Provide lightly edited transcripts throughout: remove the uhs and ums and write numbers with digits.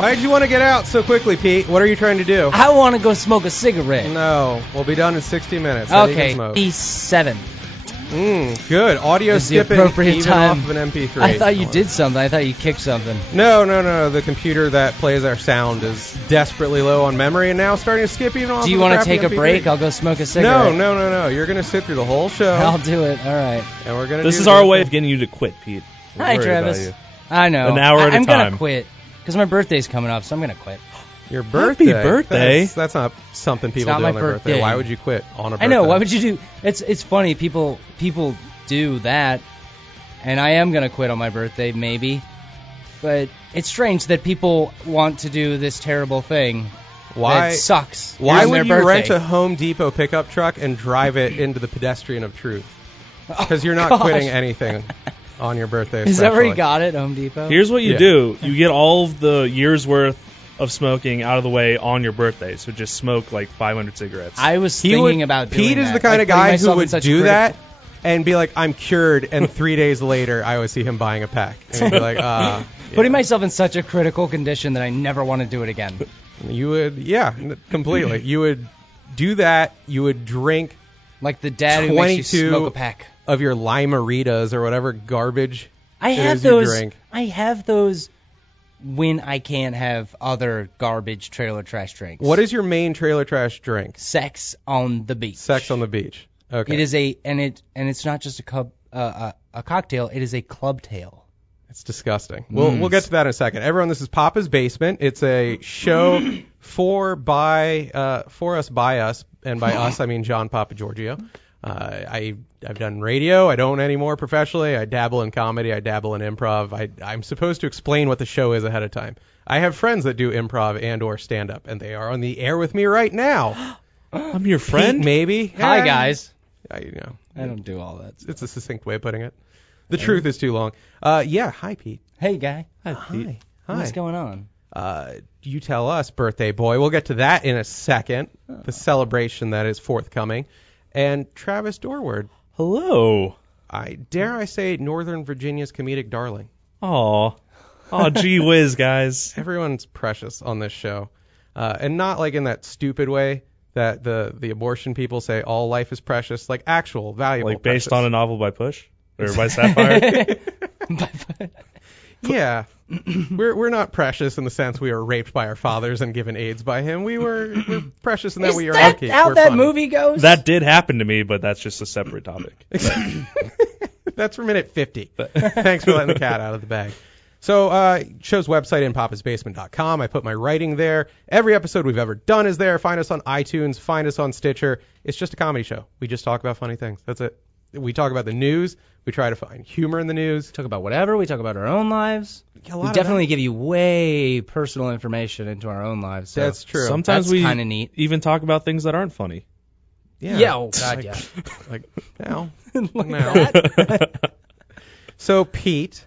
Why did you want to get out so quickly, Pete? What are you trying to do? I want to go smoke a cigarette. No, we'll be done in 60 minutes. How do you Okay, smoke? E7. Good. Audio Is the skipping appropriate even time. off of an MP3. I thought you did something. I thought you kicked something. No. The computer that plays our sound is desperately low on memory and now starting to skip even off. Do you want to take a break? I'll go smoke a cigarette. No. You're going to sit through the whole show. I'll do it. All right. And we're gonna. This is our way of getting you to quit, Pete. We're Hi, worried Travis. about you. I know. An hour at a I'm time. going to quit because my birthday's coming up, so I'm going to quit. Your birthday. Happy birthday. That's not something people not do my on their birthday. birthday. Why would you quit on a birthday? I know. Why would you do? It's funny. People do that, and I am going to quit on my birthday, maybe. But it's strange that people want to do this terrible thing. Why That sucks. Why on would their you birthday. rent a Home Depot pickup truck and drive it into the pedestrian of truth? Because you're not gosh. quitting anything on your birthday. Is that where you especially. got it, Home Depot? Here's what you Yeah. do. You get all of the year's worth of smoking out of the way on your birthday. So just smoke like 500 cigarettes. I was thinking about doing Pete is that. the kind Like, of putting guy who myself in would such do critical- that and be like, I'm cured, and 3 days later I would see him buying a pack. And he'd be like, Putting myself in such a critical condition that I never want to do it again. You would, completely. You would do that. You would drink Like the dad who makes you 22 smoke a pack. of your Lime-A-Ritas or whatever garbage I it have is you those. drink. I have those when I can't have other garbage trailer trash drinks. What is your main trailer trash drink? Sex on the beach? Sex on the beach. Okay. It is and it's not just a cocktail. It is a club tail. It's disgusting. We'll get to that in a second. Everyone, this is Papa's Basement. It's a show for us, by us, and by us I mean John Papa Giorgio. I've done radio. I don't anymore professionally. I dabble in comedy. I dabble in improv. I'm supposed to explain what the show is ahead of time. I have friends that do improv and or stand up, and they are on the air with me right now. I'm your friend. Pete, maybe. Hi guys. I don't do all that. It's a succinct way of putting it. The truth is too long. Hi Pete. Hey guy. Hi, Pete. Hi. What's going on? You tell us, birthday boy. We'll get to that in a second. The celebration that is forthcoming. And Travis Dorward. Hello. Dare I say, Northern Virginia's comedic darling. Aw. Oh, gee whiz, guys. Everyone's precious on this show. And not like in that stupid way that the abortion people say all life is precious, like actual, valuable. Like based precious. on a novel by Push? Or by Sapphire? Yeah. We're not precious in the sense we were raped by our fathers and given AIDS by him. We're precious in that we are Is that lucky. how We're that funny. movie goes? That did happen to me, but that's just a separate topic. That's for minute 50. Thanks for letting the cat out of the bag. So, show's website, inpapasbasement.com. I put my writing there. Every episode we've ever done is there. Find us on iTunes. Find us on Stitcher. It's just a comedy show. We just talk about funny things. That's it. We talk about the news. We try to find humor in the news. Talk about whatever. We talk about our own lives. A lot We of definitely that. give you way personal information into our own lives. So That's true. Sometimes That's we kinda neat. even talk about things that aren't funny. Yeah. Oh God, like, yeah. Like now. Look now. at that. So, Pete,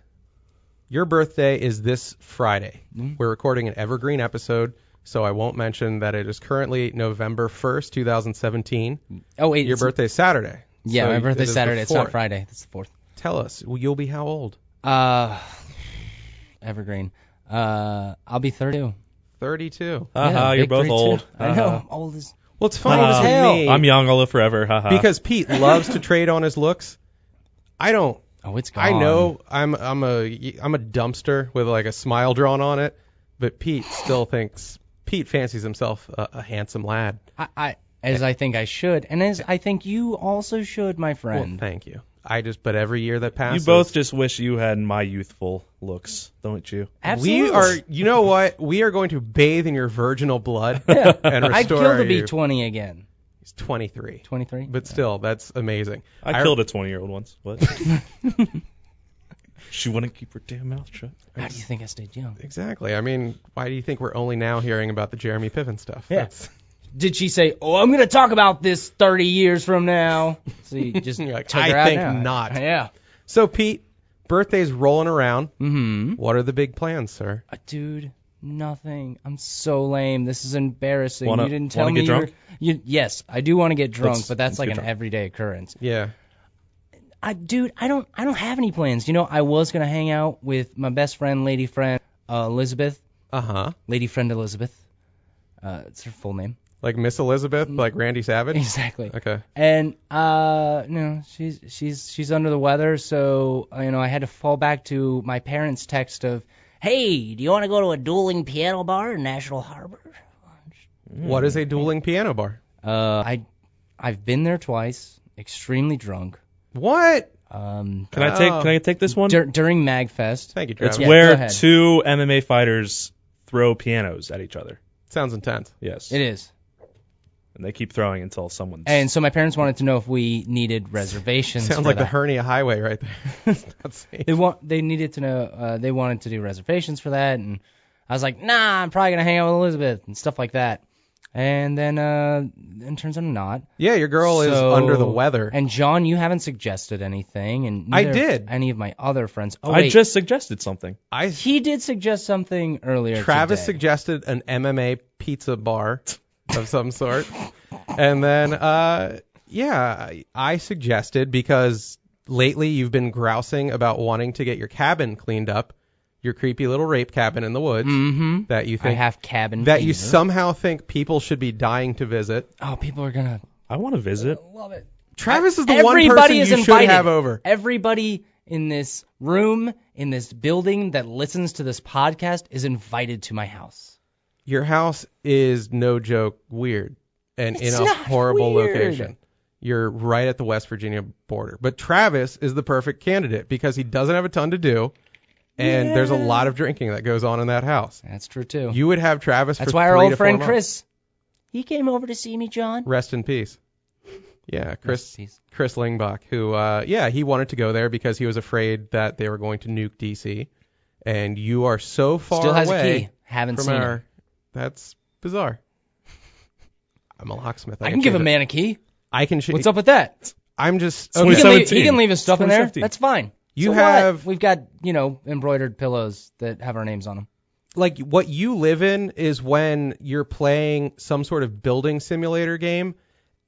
your birthday is this Friday. We're recording an evergreen episode, so I won't mention that it is currently November 1st, 2017. Oh wait, Your birthday's Saturday. Yeah, So my it birthday's is the Saturday. It's not 4th. Friday. It's the 4th. Tell us, you'll be how old? Evergreen. I'll be 32. 32. Haha, Yeah, you're big both 32. old. I know. I'm old as. Well, it's funny Old as with hell. me I'm young, I'll live forever. Haha. because Pete loves to trade on his looks. I don't. Oh, it's gone. I know I'm a dumpster with like a smile drawn on it, but Pete still thinks Pete fancies himself a handsome lad. As I think I should, and as I think you also should, my Well, friend. thank you. But every year that passes, you both just wish you had my youthful looks, don't you? Absolutely. We are. You know what? We are going to bathe in your virginal blood Yeah. and I'd restore kill to be you. 20 again. He's 23. 23. But still, that's amazing. I killed a 20-year-old once. What? She wouldn't keep her damn mouth shut. How do you think I stayed young? Exactly. I mean, why do you think we're only now hearing about the Jeremy Piven stuff? Yeah. That's- Did she say, "Oh, I'm going to talk about this 30 years from now"? So you just You're like, took I her out think now. not. Yeah. So, Pete, birthday's rolling around. Mm-hmm. What are the big plans, sir? Dude, nothing. I'm so lame. This is embarrassing. Wanna- you didn't tell wanna me get drunk? Yes, I do want to get drunk, Let's- but that's let's like get an drunk. everyday occurrence. Yeah. I don't have any plans. You know, I was gonna hang out with my best friend, lady friend, Elizabeth, Lady Friend Elizabeth. It's her full name. Like Miss Elizabeth, like Randy Savage? Exactly. Okay. And she's under the weather, so I had to fall back to my parents' text of, "Hey, do you want to go to a dueling piano bar in National Harbor?" What is a dueling piano bar? I've been there twice, extremely drunk. What? Can I take this one? During MagFest. Thank you, Travis. It's where two MMA fighters throw pianos at each other. Sounds intense. Yes. It is. And they keep throwing until someone's... And so my parents wanted to know if we needed reservations. Sounds like the hernia highway right there. Not safe. They needed to know. They wanted to do reservations for that, and I was like, "Nah, I'm probably gonna hang out with Elizabeth and stuff like that." And then it turns out I'm not. Yeah, your girl is under the weather. And John, you haven't suggested anything, and I did. Any of my other friends. Oh, I just suggested something. He did suggest something earlier. Travis today. suggested an MMA pizza bar of some sort. And then, I suggested, because lately you've been grousing about wanting to get your cabin cleaned up, your creepy little rape cabin in the woods, that you think I have cabin that fever. you somehow think people should be dying to visit. Oh, people are gonna. I want to visit. Love it. Travis is the one person you should have over. Everybody in this room, in this building that listens to this podcast is invited to my house. Your house is, no joke, weird. And It's in a not horrible weird. location. You're right at the West Virginia border. But Travis is the perfect candidate because he doesn't have a ton to do, and there's a lot of drinking that goes on in that house. That's true, too. You would have Travis That's for why our 3 old to 4 friend months. Chris, he came over to see me, John. Rest in peace. Yeah, Chris Peace. Lingbach, who, he wanted to go there because he was afraid that they were going to nuke D.C., and you are so far Still has away a key. Haven't from seen our... it. That's bizarre. I'm a locksmith. I can give a change it. man a key. I can. What's up with that? I'm just. Okay. He can, leave, 2017. he can leave his stuff in there. 2017. That's fine. You So what? have- We've got, embroidered pillows that have our names on them. Like, what you live in is when you're playing some sort of building simulator game,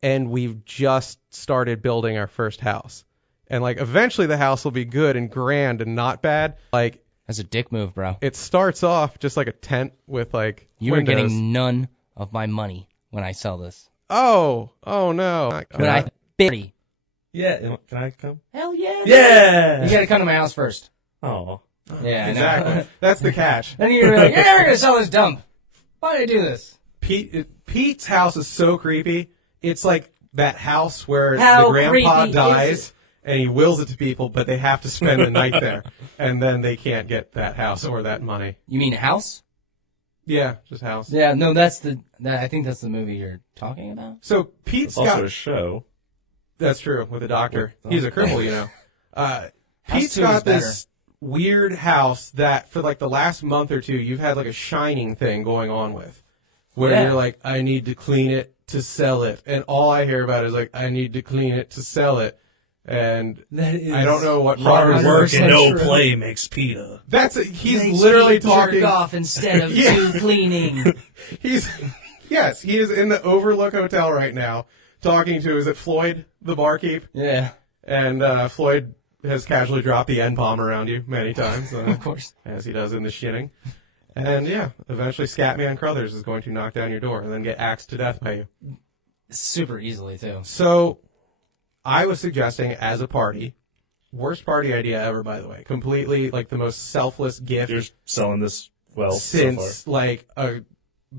and we've just started building our first house. And, like, eventually the house will be good and grand and not bad. Like, That's a dick move, bro. it starts off just like a tent with, like, You are windows. getting none of my money when I sell this. Oh no. When I bid. Yeah, can I come? Hell yeah. Yeah! You gotta come to my house first. Oh. Yeah, I know. Exactly. That's the catch. Then you're like, you're never gonna sell this dump. Why did I do this? Pete's house is so creepy. It's like that house where How the grandpa creepy is dies and he wills it to people, but they have to spend the night there, and then they can't get that house or that money. You mean house? Yeah, just house. Yeah, no, I think that's the movie you're talking about. So Pete's It's also got. a show. That's true, with a doctor. He's a cripple, you know. Pete's 2 got is better. this weird house that for like the last month or two you've had like a Shining thing going on with, where Yeah. you're like, I need to clean it to sell it, and all I hear about is like, I need to clean it to sell it, and I don't know what Hard work and no true. play makes Peta. He's literally talking. Jerk off instead of Yeah. you cleaning. He is in the Overlook Hotel right now talking to, is it Floyd, the barkeep? Yeah, And Floyd has casually dropped the N-bomb around you many times, of course. as he does in The Shinning. And yeah, eventually Scatman Crothers is going to knock down your door and then get axed to death by you. Super easily too. So I was suggesting as a party, worst party idea ever, by the way, completely like the most selfless gift You're selling this well since so like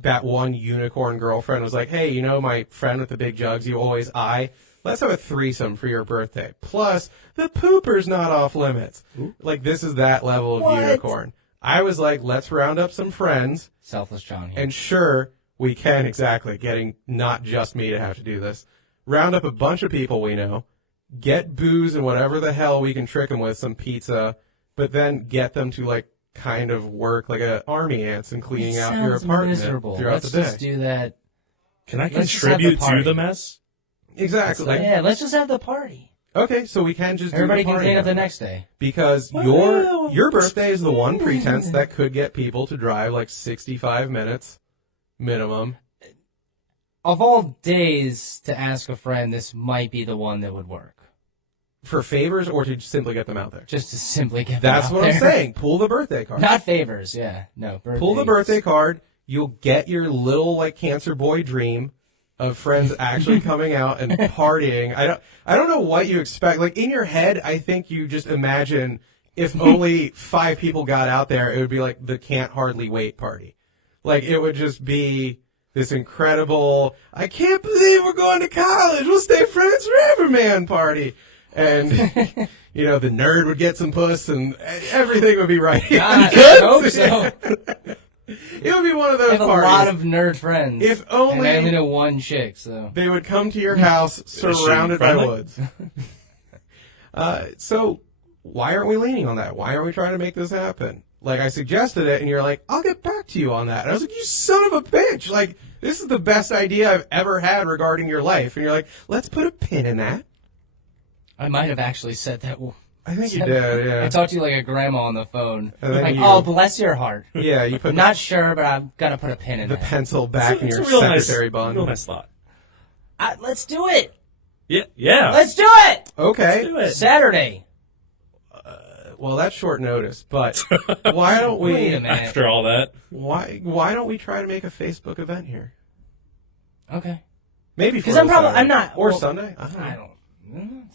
that one unicorn girlfriend was like, hey, my friend with the big jugs you always eye, let's have a threesome for your birthday. Plus, the pooper's not off limits. Ooh. Like, this is that level of unicorn. I was like, let's round up some friends, Selfless John here. and sure, we can, exactly, getting not just me to have to do this. Round up a bunch of people we know, get booze and whatever the hell we can trick them with, some pizza, but then get them to, like, kind of work like an army ants and cleaning out your apartment miserable. throughout Let's the day. just do that. Can I Let's just have the contribute party. to the mess? Exactly. Yeah, let's just have the party. Okay, so we can just Everybody do the can party clean up now. the next day. Because your birthday is the one pretense that could get people to drive like 65 minutes minimum. Of all days to ask a friend, this might be the one that would work. For favors or to simply get them out there? Just to simply get them That's out what there. I'm saying. Pull the birthday card. Not favors, yeah. No, birthdays. Pull the birthday card. You'll get your little like cancer boy dream of friends actually coming out and partying. I don't know what you expect. Like in your head, I think you just imagine if only 5 people got out there, it would be like the can't hardly wait party. Like it would just be this incredible, I can't believe we're going to college. We'll stay friends forever, man party. And, you know, the nerd would get some puss and everything would be right. God, I hope so. It would be one of those I have parties. a lot of nerd friends. If only and I only know one chick, so. they would come to your house surrounded by woods. So why aren't we leaning on that? Why aren't we trying to make this happen? Like, I suggested it, and you're like, I'll get back to you on that. And I was like, you son of a bitch. Like, this is the best idea I've ever had regarding your life. And you're like, let's put a pin in that. I might have actually said that. I think you did, yeah. I talked to you like a grandma on the phone. And then Like, you- oh, bless your heart. Yeah, you put Not sure, but I've got to put a pin in the that. pencil back in It's your a real nice, secretary bun. real nice thought. Let's do it. Yeah. Let's do it. Okay. do it. Saturday. Well, that's short notice, but why don't we? Wait a minute. After all that. Why don't we try to make a Facebook event here? Okay. Maybe Because for I'm probably, Saturday. I'm not. Or well, Sunday. I don't know. I don't.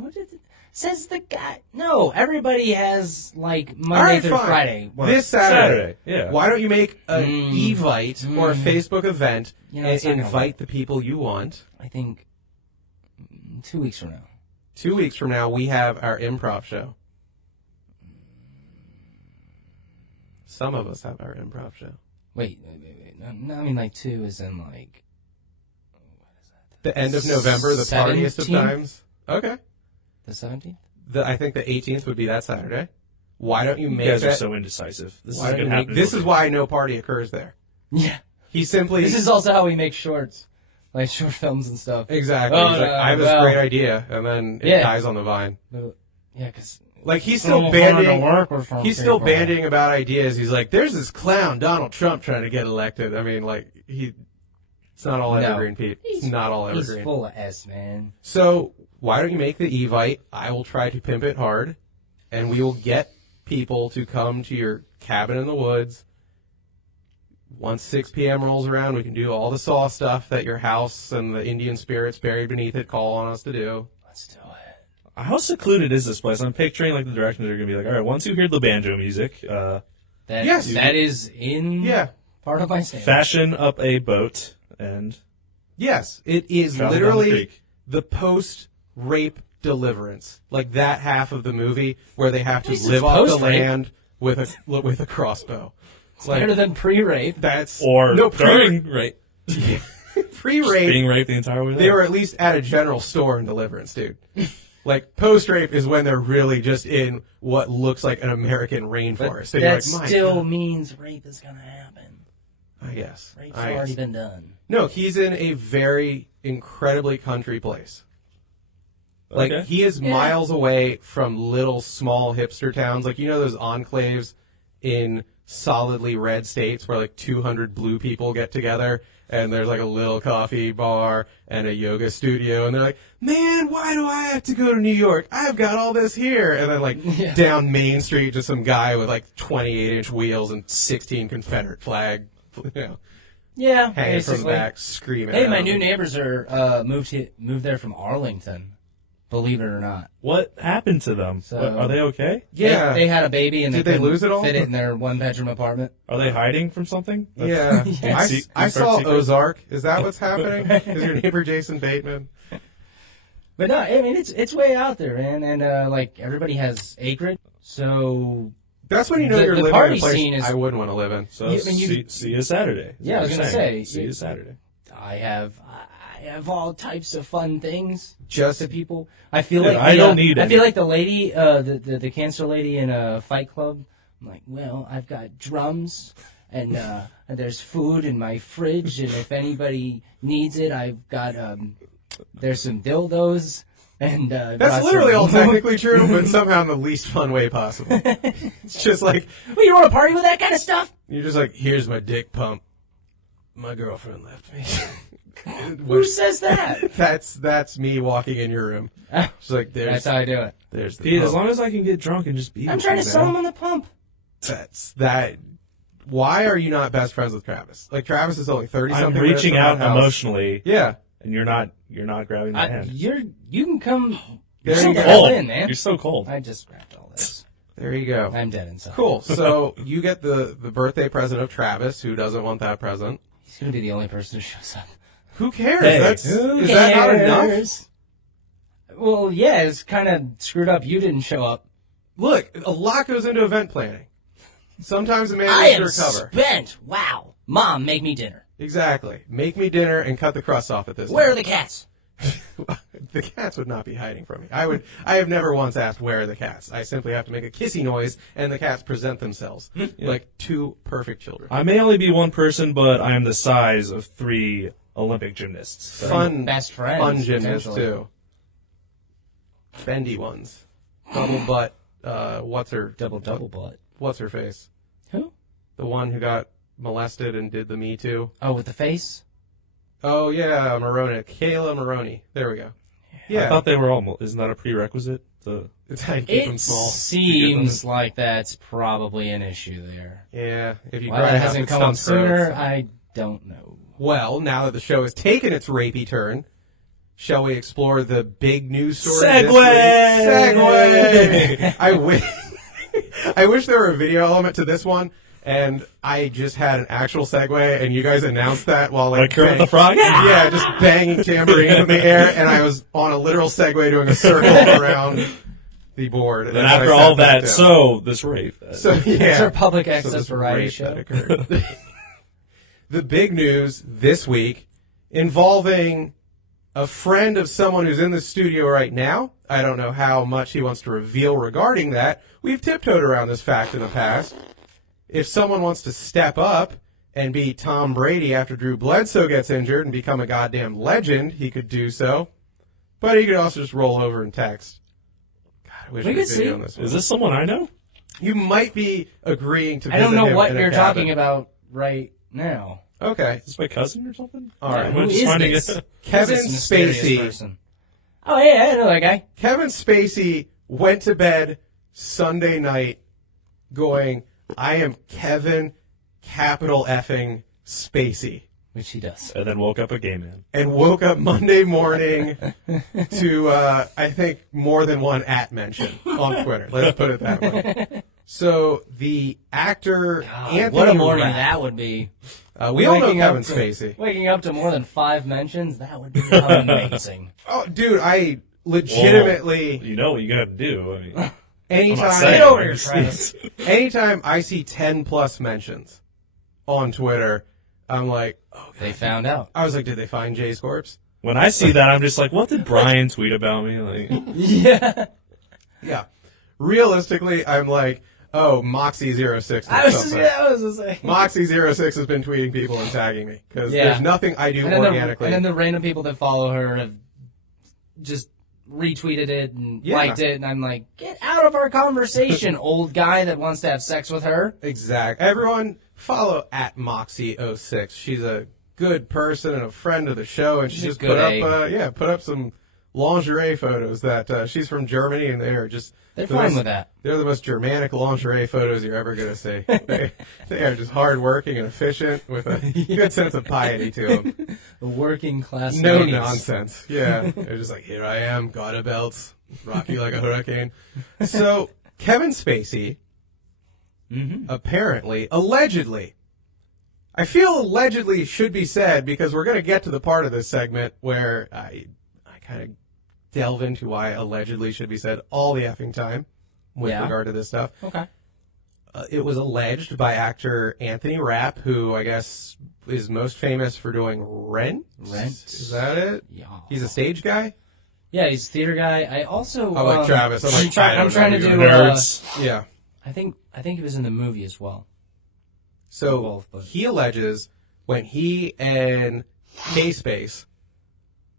What did it, says the guy. No, everybody has like Monday All right, through fine. Friday. work. This Saturday. Saturday, yeah. Why don't you make an Mm. Evite or a Facebook event You know, and it's not gonna invite the people you want? I think 2 weeks from now. 2 weeks from now, we have our improv show. Some of us have our improv show. Wait. No, I mean like 2 is in like. The end of November, the partiest of 17th? times. Okay. The 17th? I think the 18th would be that Saturday. Why don't you You make guys are that? so indecisive. This Why is don't going you to make- happen. this is why no party occurs there. Yeah. He simply This is also how we make shorts. Like short films and stuff. exactly. Oh, He's like, no, I have this well. great idea, and then it Yeah. dies on the vine. Yeah, because. Like he's still banding. He's still banding about ideas. He's like, "There's this clown Donald Trump trying to get elected." I mean, like it's not all No. evergreen, Pete. It's not all He's evergreen. full of S, man. So why don't you make the Evite? I will try to pimp it hard, and we will get people to come to your cabin in the woods. Once 6 p.m. rolls around, we can do all the Saw stuff that your house and the Indian spirits buried beneath it call on us to do. Let's do it. How secluded is this place? I'm picturing like the directions are going to be like, all right, once you hear the banjo music, Yes. That is in Yeah. part of my stand. fashion up a boat and Yes, it is travel down the literally creek. the post-rape deliverance, like that half of the movie where they have to At least live it's off the post-rape. land with a crossbow. It's better than pre-rape. That's Or no during rape. pre-rape. Being raped the entire way They there. were at least at a general store in Deliverance, dude. Like post-rape is when they're really just in what looks like an American rainforest. But And you're that like, my still God. means rape is going to happen. I guess. Rape's I already guess. been done. No, he's in a very incredibly country place. Like, Okay. he is Yeah. miles away from little, small hipster towns. Like, you know those enclaves in solidly red states where, like, 200 blue people get together and there's, like, a little coffee bar and a yoga studio. And they're like, man, why do I have to go to New York? I've got all this here. And then, like, Yeah. down Main Street, just some guy with, like, 28-inch wheels and 16 Confederate flag, you know, Yeah, hanging from the basically. back, screaming. Hey, at my him. new neighbors are moved there from Arlington. Believe it or not. What happened to them? So- Are they okay? Yeah. They had a baby and Did they couldn't lose it all? fit it in their one-bedroom apartment. Are they hiding from something? Yeah, Yes. I saw Secret? Ozark. Is that what's happening? Is your neighbor Jason Bateman? But no, I mean it's way out there, man, and like everybody has acreage, so That's when you know The- you're the living party in a place scene is- I wouldn't want to live in. So Yeah, I mean, you- see you Saturday. is Yeah, I what was you're gonna saying. say, See you Saturday. I have all types of fun things Just to people. I feel Dude, like I don't need I any. feel like the lady, the cancer lady in Fight Club. I'm like, well, I've got drums and there's food in my fridge, and if anybody needs it, I've got there's some dildos. And that's literally all technically true, but somehow in the least fun way possible. It's just like Well, you don't want to party with that kind of stuff? you're just like, here's my dick pump. My girlfriend left me. Who says that? That's me walking in your room. She's like, That's how I do it. There's the Pete, pump. as long as I can get drunk and just be I'm with trying you, to sell man. him on the pump. That's that. Why are you not best friends with Travis? Like, Travis is only 30-something. I'm reaching out emotionally, Yeah. and you're not grabbing my hand. You can come. There Sit you the go. hell in, man. You're so cold. I just grabbed all this. There you go. I'm dead inside. Cool. So you get the birthday present of Travis, who doesn't want that present. He's gonna be the only person who shows up. Who cares? Hey, Is that not enough? Well, yeah, it's kind of screwed up. You didn't show up. Look, a lot goes into event planning. Sometimes a man I needs am to recover. spent. Wow. Mom, make me dinner. Exactly. Make me dinner and cut the crust off at this. Where are the cats? The cats would not be hiding from me. I have never once asked where are the cats. I simply have to make a kissy noise and the cats present themselves like two perfect children. I may only be one person, but I am the size of 3 Olympic gymnasts. So. Fun, Best friends. fun gymnasts potentially. too. Bendy ones. Double butt. What's her? Double butt. What's her face? Who? The one who got molested and did the Me Too. Oh, with the face? Oh yeah, Maroney. Kayla Maroney. There we go. Yeah. I thought they were all. Isn't that a prerequisite? It's how you keep them It small. seems like that's probably an issue there. Yeah. If you Why grind that up, hasn't it come up stunts sooner, growth. I don't know. Well, now that the show has taken its rapey turn, shall we explore the big news story? Segue! I wish there were a video element to this one, and I just had an actual segue, and you guys announced that while like Kermit the Frog? Yeah, just banging tambourine in the air, and I was on a literal segue doing a circle around the board. And after all that, this rape. So yeah, It's our public So access this variety rape show. that occurred. The big news this week involving a friend of someone who's in the studio right now. I don't know how much he wants to reveal regarding that. We've tiptoed around this fact in the past. If someone wants to step up and be Tom Brady after Drew Bledsoe gets injured and become a goddamn legend, he could do so. But he could also just roll over and text. God, I wish We we could could video see. on this one. Is this someone I know? You might be agreeing to I don't visit know him what in a you're cabin. talking about right now. Okay. Is this my cousin or something? All right. I'm Who just is finding this? it. Kevin Who's this mysterious Spacey. person? Oh, yeah, I know that guy. Kevin Spacey went to bed Sunday night going, I am Kevin capital effing Spacey. Which he does. And then woke up a gay man. And woke up Monday morning to, I think, more than one @ mention on Twitter. Let's put it that way. So the actor Anthony What a morning Rapp, that would be. we all know Waking up Kevin to- Spacey. Waking up to more than 5 mentions, that would be amazing. Oh, dude, I legitimately, You know what you got to do. I mean, I'm not anytime, saying. Get over here, Travis. anytime I see 10 plus mentions on Twitter, I'm like, oh, They found out. I was like, did they find Jay's corpse? When I see that, I'm just like, what did Brian tweet about me? Like, Yeah. Yeah. Realistically, I'm like, oh, Moxie06 I or was something. just saying. Moxie06 has been tweeting people and tagging me because Yeah. there's nothing I do And then, organically. and then the random people that follow her have just retweeted it and Yeah. liked it, and I'm like, get out of our conversation, old guy that wants to have sex with her. Exact. Everyone follow at Moxie06. She's a good person and a friend of the show, and she She's a just good put egg. up, put up some lingerie photos that she's from Germany, and they're just They're the fine most- with that. They're the most Germanic lingerie photos you're ever gonna see. They are just hardworking and efficient with a good sense of piety to them. The working class No ladies. nonsense. Yeah. They're just like, here I am, got a belt, rock you like a hurricane. So, Kevin Spacey, Mm-hmm. apparently, allegedly, I feel allegedly should be said because we're going to get to the part of this segment where I kind of delve into why allegedly should be said all the effing time with Yeah. regard to this stuff. Okay. It was alleged by actor Anthony Rapp, who I guess is most famous for doing Rent. Rent. Is that it? Yeah. He's a stage guy? Yeah, he's a theater guy. I also. I like Travis. I'm trying to do. nerds. Yeah. I think he was in the movie as well. So Both, but- he alleges when he and K-Space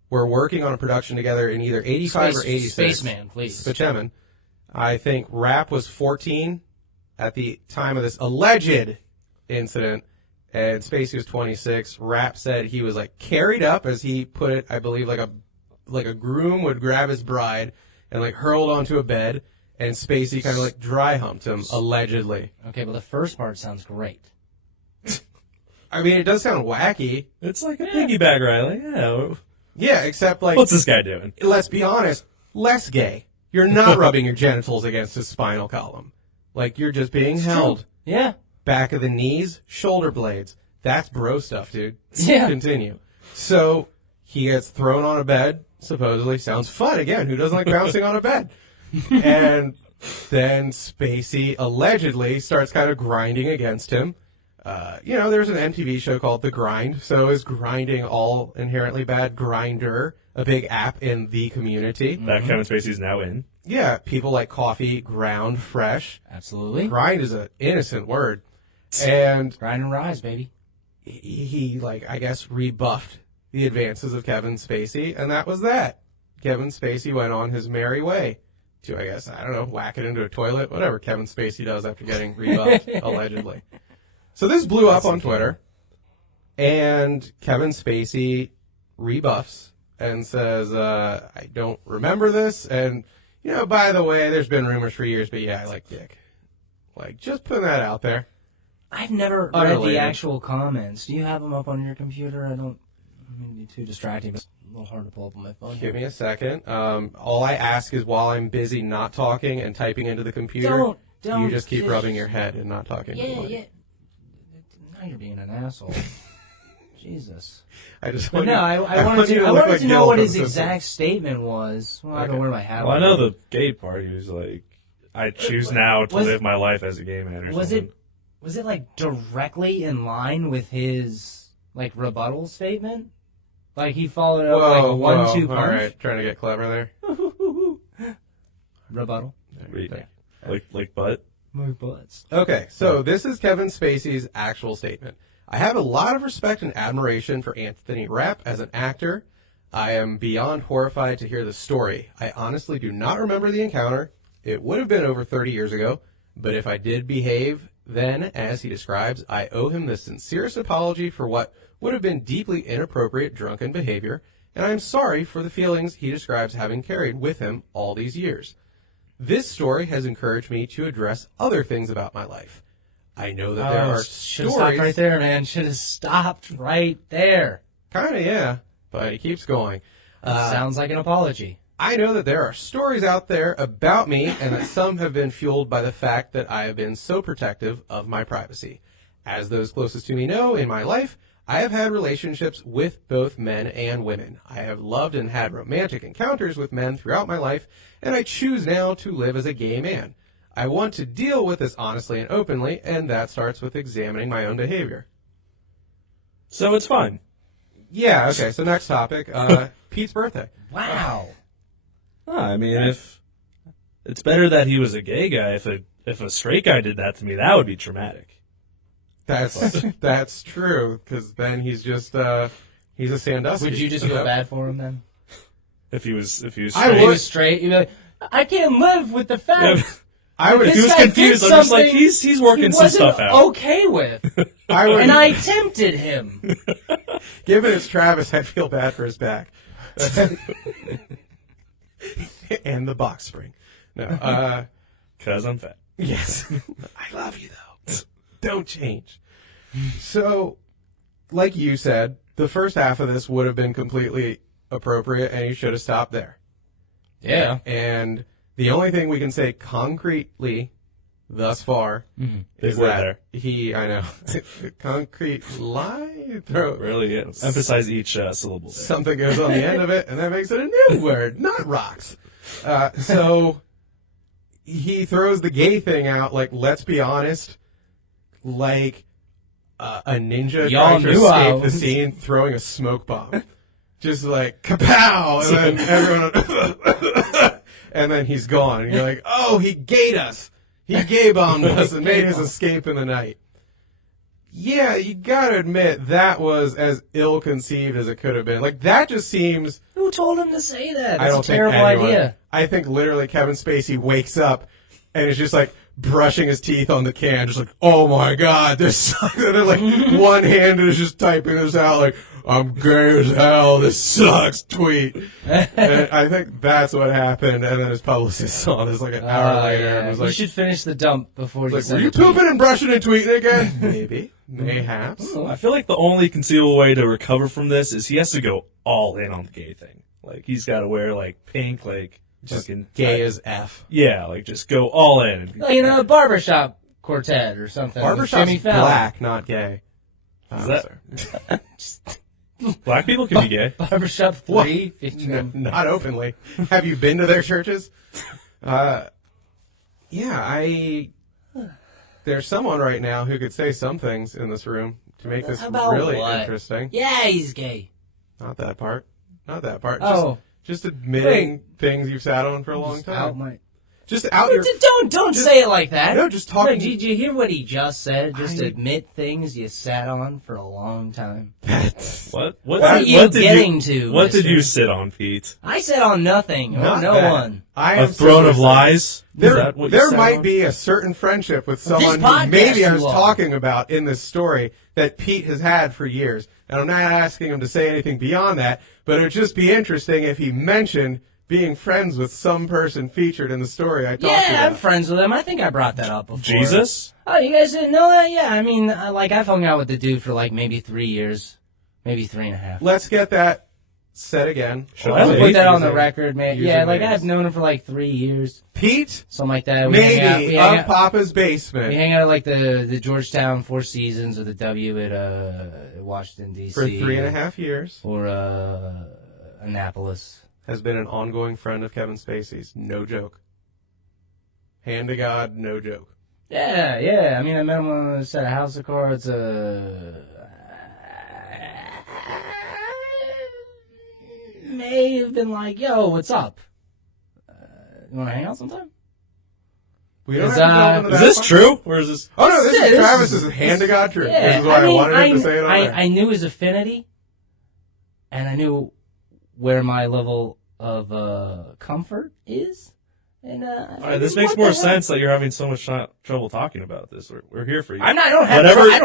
were working on a production together in either 85 or 86. Spaceman, please. Spaceman. I think Rapp was 14 at the time of this alleged incident, and Spacey was 26. Rapp said he was like carried up, as he put it, I believe, like a groom would grab his bride and like hurled onto a bed, and Spacey kind of like dry humped him, allegedly. Okay, well, the first part sounds great. I mean, it does sound wacky. It's like a piggyback ride. Like, yeah. Yeah, except like, What's this guy doing? let's be honest, less gay. You're not rubbing your genitals against his spinal column. Like, you're just being held. Yeah. Back of the knees, shoulder blades. That's bro stuff, dude. Yeah. Continue. So he gets thrown on a bed, supposedly. Sounds fun, again. Who doesn't like bouncing on a bed? And then Spacey allegedly starts kind of grinding against him. There's an MTV show called The Grind. So is grinding all inherently bad? Grinder, a big app in the community. That Kevin Spacey's now in. Yeah, people like coffee ground fresh. Absolutely. Grind is an innocent word. And Grind and rise, baby. he I guess, rebuffed the advances of Kevin Spacey, and that was that. Kevin Spacey went on his merry way to, I guess, I don't know, whack it into a toilet, whatever Kevin Spacey does after getting rebuffed, allegedly. So this blew up on Twitter, and Kevin Spacey rebuffs and says, I don't remember this, and, by the way, there's been rumors for years, but yeah, I like dick. Like, just putting that out there. I've never read Unrelated. the actual comments. Do you have them up on your computer? I don't mean to be too distracting, but it's a little hard to pull up on my phone. Give me a second. All I ask is while I'm busy not talking and typing into the computer, Don't. you just keep rubbing your head and not talking. Yeah. Now you're being an asshole. Jesus. I just But want no, I wanted you to look like know Gil what from his Simpsons. exact statement was. Well, I don't wear my hat. Well, I on. know the gay part. He was like, I choose now to live my life as a gay man or something. Was it like directly in line with his like rebuttal statement? Like he followed up like a 1-2 punch. All right, trying to get clever there. Rebuttal. Like butt? My butts. Okay, so this is Kevin Spacey's actual statement. I have a lot of respect and admiration for Anthony Rapp as an actor. I am beyond horrified to hear the story. I honestly do not remember the encounter. It would have been over 30 years ago, but if I did behave then, as he describes, I owe him the sincerest apology for what would have been deeply inappropriate drunken behavior, and I am sorry for the feelings he describes having carried with him all these years. This story has encouraged me to address other things about my life. I know that there are Should have stopped right stories... there, man. Should have stopped right there. Kind of, yeah, but he keeps going. Sounds like an apology. I know that there are stories out there about me, and that some have been fueled by the fact that I have been so protective of my privacy. As those closest to me know, in my life, I have had relationships with both men and women. I have loved and had romantic encounters with men throughout my life, and I choose now to live as a gay man. I want to deal with this honestly and openly, and that starts with examining my own behavior. So it's fine. Yeah, okay, so next topic, Pete's birthday. Wow. I mean, if it's better that he was a gay guy. If a straight guy did that to me, that would be traumatic. That's true, because then he's just he's a Sandusky. Would you just feel bad for him then? If he was straight. If he was straight, you'd be like, I can't live with the fact I would. He This was guy confused. did I'm just like something he's working he some wasn't stuff out. okay with. I would. And I tempted him. Given it's Travis, I feel bad for his back. And the box spring. No. 'Cause I'm fat. Yes. I love you though. Don't change. So, like you said, the first half of this would have been completely appropriate, and you should have stopped there. Yeah. And the only thing we can say concretely thus far is Big word that I know, concrete lie? Really, yeah. Emphasize each syllable there. Something goes on the end of it, and that makes it a new word, not rocks. So he throws the gay thing out, like, let's be honest, like a ninja Y'all trying to knew escape the scene, throwing a smoke bomb. Just like, kapow! And then everyone... and then he's gone. And you're like, oh, he gayed us. He gay bombed us and made his escape in the night. Yeah, you gotta admit, that was as ill-conceived as it could have been. Like, that just seems... Who told him to say that? I don't That's a terrible think anyone, idea. I think literally Kevin Spacey wakes up and is just like, brushing his teeth on the can, just like, oh my god, this sucks. And then like one hand is just typing this out like, I'm gay as hell, this sucks, tweet. And I think that's what happened, and then his publicist saw this like an hour later and was like, you should finish the dump before you like, send were you a tweet. pooping and brushing and tweeting again? Maybe. Mayhaps. I feel like the only conceivable way to recover from this is he has to go all in on the gay thing. Like, he's got to wear, like, pink, like, Just fucking... gay as F. Yeah, like, just go all in. Like in a barbershop quartet or something. Barbershop's Jimmy Fallon. black, not gay. Is that- Sorry. Black people can be gay. Barbershop 3, 51. Not openly. Have you been to their churches? There's someone right now who could say some things in this room to make this About really what? interesting. Yeah, he's gay. Not that part. Not that part. Oh. Just admitting things you've sat on for a long time. Out my... Just out your... Don't say it like that. No, just talking... Did you hear what he just said? Just admit things you sat on for a long time. What are you getting to? What mister? did you sit on, Pete? I sat on nothing. Not no that. one. I A am throne so of lies? There, Is that what you there sat might on? be a certain friendship with someone This who maybe podcast I was you are. talking about in this story that Pete has had for years. And I'm not asking him to say anything beyond that, but it would just be interesting if he mentioned being friends with some person featured in the story I talked Yeah, I'm about. friends with him. I think I brought that up before. Jesus? Oh, you guys didn't know that? Yeah, I mean, I've hung out with the dude for like maybe 3 years, maybe 3.5. Let's get that said again. Should I'll I put that on Using- the record, man. using Yeah, like names. I've known him for like 3 years, Pete, something like that. maybe, of Papa's Basement. We hang out at like the Georgetown Four Seasons or the W at Washington D.C. For 3.5 years. or Annapolis. Has been an ongoing friend of Kevin Spacey's. No joke. Hand to God, no joke. Yeah. I mean, I met him on a set of House of Cards. May have been like, "Yo, what's up? You want to hang out sometime?" We don't Is, have to delve into Is that this part. true? Or is this... Oh no, this Yeah, is this Travis's is- hand to God truth. Yeah, This is why I wanted him to say it on there. I knew his affinity, and I knew where my level of comfort is. And All right, this makes more sense that you're having so much trouble talking about this. We're here for you. I don't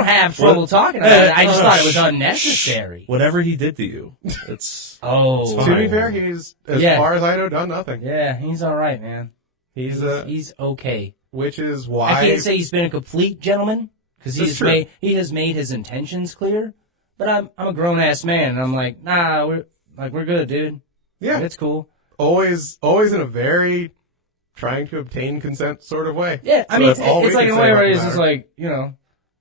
have trouble talking about it. I just thought it was unnecessary. Whatever he did to you, it's... Oh, It's To fine. be fair, he's, as Yeah. far as I know, done nothing. yeah, he's all right, man. He's He's okay. which is why I can't say he's been a complete gentleman because That's true. he has made his intentions clear. But I'm a grown ass man, and I'm like, nah, we're good, dude. yeah, It's cool. always in a very trying to obtain consent sort of way. Yeah, I So mean, that's all it's we like can a say way about where the it's just matter. like,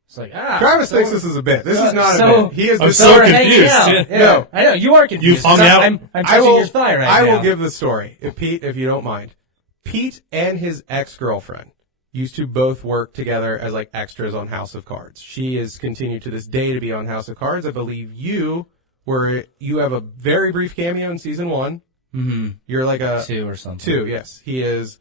it's like, Travis so- thinks this is a bit. This is not a so- bit. He is I'm just so we're hanging confused. out. Yeah. Yeah. I know, you are confused. hung out? I'm touching your thigh right I now. will give the story, if you don't mind. Pete and his ex-girlfriend used to both work together as like extras on House of Cards. She is continued to this day to be on House of Cards. I believe you have a very brief cameo in season 1. Mm-hmm. You're like a 2 or something. 2, yes. He is.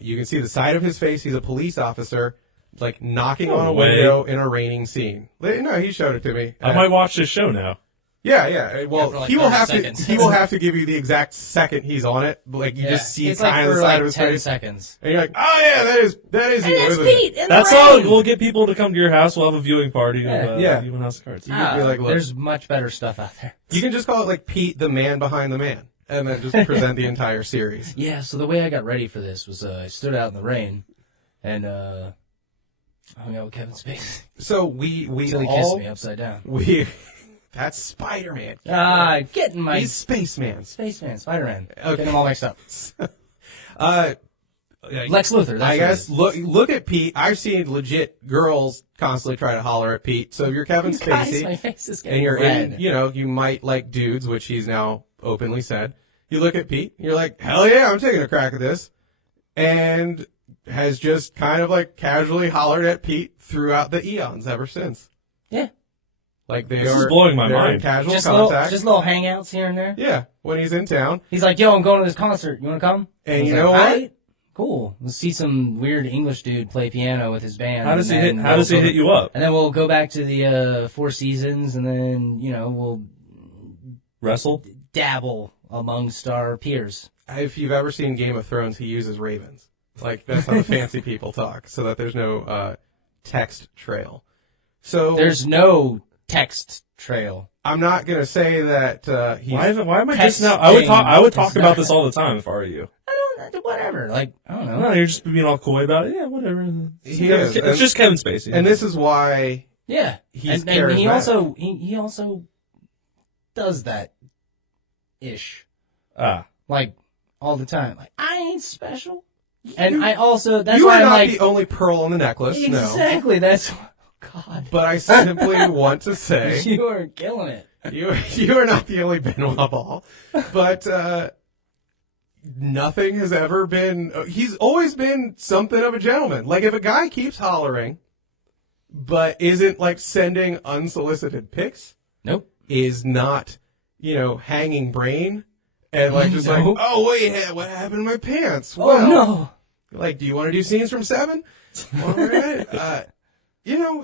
You can see the side of his face. He's a police officer, like knocking on a way. window in a raining scene. No, he showed it to me. I might watch this show now. Yeah. Well, After, like, he will 30 have seconds. to. He will have to give you the exact second he's on it. Like you just see it's kind like of for the side like of his 10 face, seconds. and you're like, oh yeah, that is And you. that's isn't it? Pete in That's the all. rain. We'll get people to come to your house. We'll have a viewing party of Yeah. you and House of Cards. You can be like, look, There's much better stuff out there. you can just call it like Pete, the man behind the man, and then just present the entire series. Yeah, so the way I got ready for this was I stood out in the rain and hung out with Kevin Spacey So we until he kissed all me upside down. that's Spider-Man. Getting my He's Spaceman. Spaceman, Spider-Man. Okay. Getting them all mixed up. Lex Luthor. That's I what it guess is. look at Pete. I've seen legit girls constantly try to holler at Pete. So if you're Kevin Guys, Spacey my face is and getting you're red. in, you might like dudes, which he's now openly said. You look at Pete, and you're like, hell yeah, I'm taking a crack at this, and has just kind of like casually hollered at Pete throughout the eons ever since. Yeah. Like they This are is blowing my they're in mind. casual Just contact. little hangouts here and there. Yeah, when he's in town. He's like, yo, I'm going to this concert. You want to come? And I was you like, know what? "Alright, cool. Let's see some weird English dude play piano with his band. How does he and hit? then How does he we'll go- hit you up? And then we'll go back to the Four Seasons, and then we'll Wrestle? dabble amongst our peers. If you've ever seen Game of Thrones, he uses ravens. Like, that's how the fancy people talk, so that there's no text trail. So There's no text trail. I'm not going to say that he's... Why am I just now? Texting I would talk is about not- this all the time if I were you. Whatever. Like, I don't know. No, you're just being all coy about it. Yeah, whatever. He is. It's just Kevin Spacey. And this is why Yeah. he's and he charismatic. he also does that ish. Ah. Like, all the time. Like, I ain't special. And I also, that's You why are I'm not like, the only pearl on the necklace, no. exactly, that's, God. But I simply want to say... You are killing it. You are not the only Benoit Ball, but nothing has ever been. He's always been something of a gentleman. Like, if a guy keeps hollering, but isn't like sending unsolicited pics, Nope. is not, hanging brain, and like just like, Nope. oh wait, what happened to my pants? Oh, Well, no. like, do you want to do scenes from 7? All right.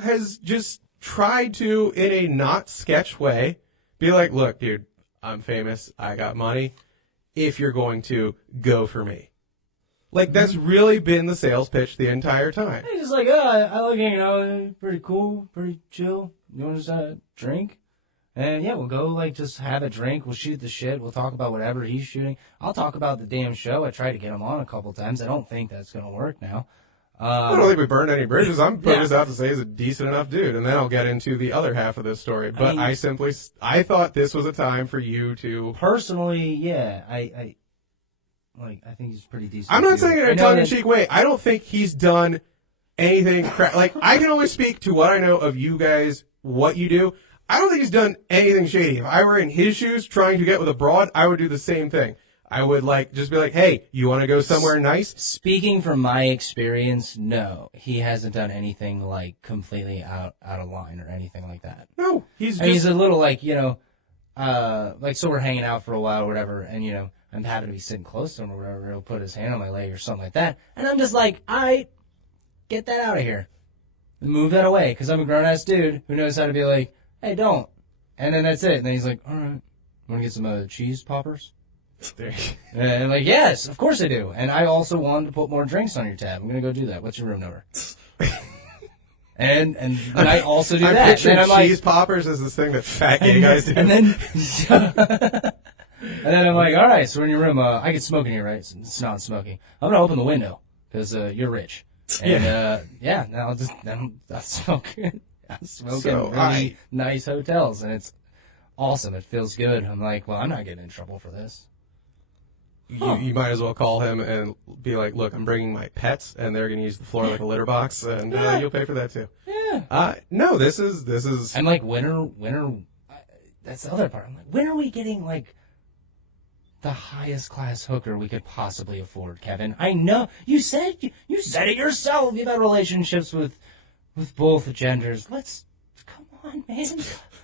Has just tried to, in a not sketch way, be like, look, dude, I'm famous. I got money. If you're going to, go for me. Like, that's really been the sales pitch the entire time. He's just like, oh, I like hanging out with him. Pretty cool, pretty chill. You want to just drink? And yeah, we'll go, like, just have a drink. We'll shoot the shit. We'll talk about whatever he's shooting. I'll talk about the damn show. I tried to get him on a couple times. I don't think that's going to work now. I don't think we burned any bridges. I'm putting Yeah. this out to say he's a decent enough dude, and then I'll get into the other half of this story. But I mean- I thought this was a time for you to... Personally, yeah, I think he's pretty decent. I'm not dude. saying it in I a know tongue-in-cheek way. I don't think he's done anything... Like, I can only speak to what I know of you guys, what you do. I don't think he's done anything shady. If I were in his shoes trying to get with a broad, I would do the same thing. I would just be like, hey, you want to go somewhere nice? Speaking from my experience, no, he hasn't done anything like completely out of line or anything like that. No, he's I mean, just... he's a little like, so we're hanging out for a while or whatever, and I'm happy to be sitting close to him or whatever. He'll put his hand on my leg or something like that, and I'm just like, get that out of here, move that away, because I'm a grown ass dude who knows how to be like, hey, don't, and then that's it. And then he's like, all right, want to get some cheese poppers? And I'm like, yes, of course I do. And I also wanted to put more drinks on your tab. I'm gonna go do that. What's your room number? and I also do I'm that. picturing And I'm cheese poppers as this thing that fat gay guys do. And then I'm like, all right, so we're in your room. I can smoke in here, right? It's not smoking. I'm gonna open the window because you're rich. And now I'll smoke. I'm smoking So really nice hotels, and it's awesome. It feels good. I'm like, well, I'm not getting in trouble for this. You might as well call him and be like, look, I'm bringing my pets, and they're going to use the floor like a litter box, and you'll pay for that too. Yeah. No, this is. I'm like, when are that's the other part. I'm like, when are we getting like the highest class hooker we could possibly afford, Kevin? I know you said it yourself. You've had relationships with both genders. Come on, man,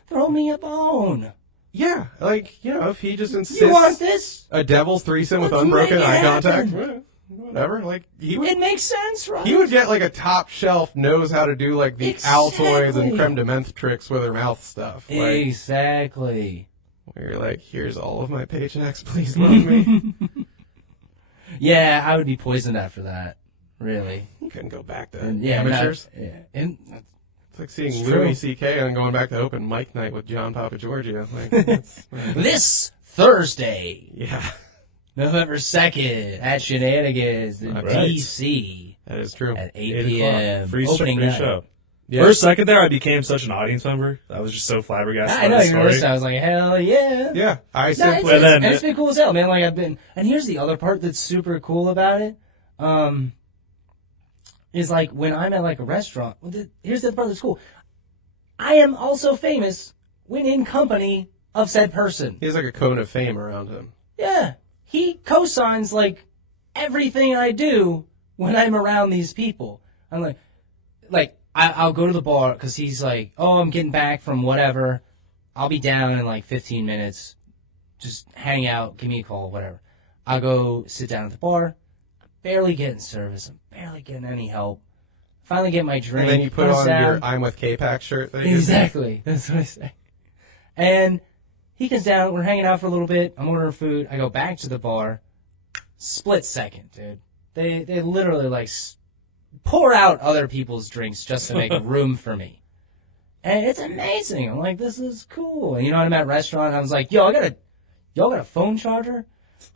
throw me a bone. Yeah, if he just insists. You want this? A devil's threesome with Let's unbroken make it eye contact? happen. Whatever. He would. It makes sense, right? He would get a top shelf, knows how to do the Altoids and Exactly. creme de menthe tricks with her mouth stuff. Exactly. Where you're like, here's all of my paychecks, please love me. Yeah, I would be poisoned after that. Really. Couldn't go back to Yeah, amateurs. And It's like seeing It's Louis true. C.K. and going back to open mic night with John Papa Giorgio. this Thursday, Yeah, November 2nd, at Shenanigans in Right. D.C. that is true. at 8 8 p.m. o'clock. Free Opening night. show. Yeah. For a second there, I became such an audience member. I was just so flabbergasted. I know, by the you were story. listening. I was like, hell yeah. Yeah, I No, simply. And then- it's been cool as hell, man. And here's the other part that's super cool about it. Is when I'm at a restaurant. Here's the part that's cool. I am also famous when in company of said person. He has a cone of fame around him. Yeah, he co-signs everything I do when I'm around these people. I'm I'll go to the bar because he's like, oh, I'm getting back from whatever. I'll be down in 15 minutes. Just hang out, give me a call, whatever. I'll go sit down at the bar. I'm barely getting service. I'm barely getting any help. Finally get my drink. And then you put goes on down. your I'm with K-Pac shirt. That he gives you. Exactly. That's what I say. And he comes down. We're hanging out for a little bit. I'm ordering food. I go back to the bar. Split second, dude. They literally like pour out other people's drinks just to make room for me. And it's amazing. I'm like, this is cool. And I'm at a restaurant, and I was like, y'all got a phone charger?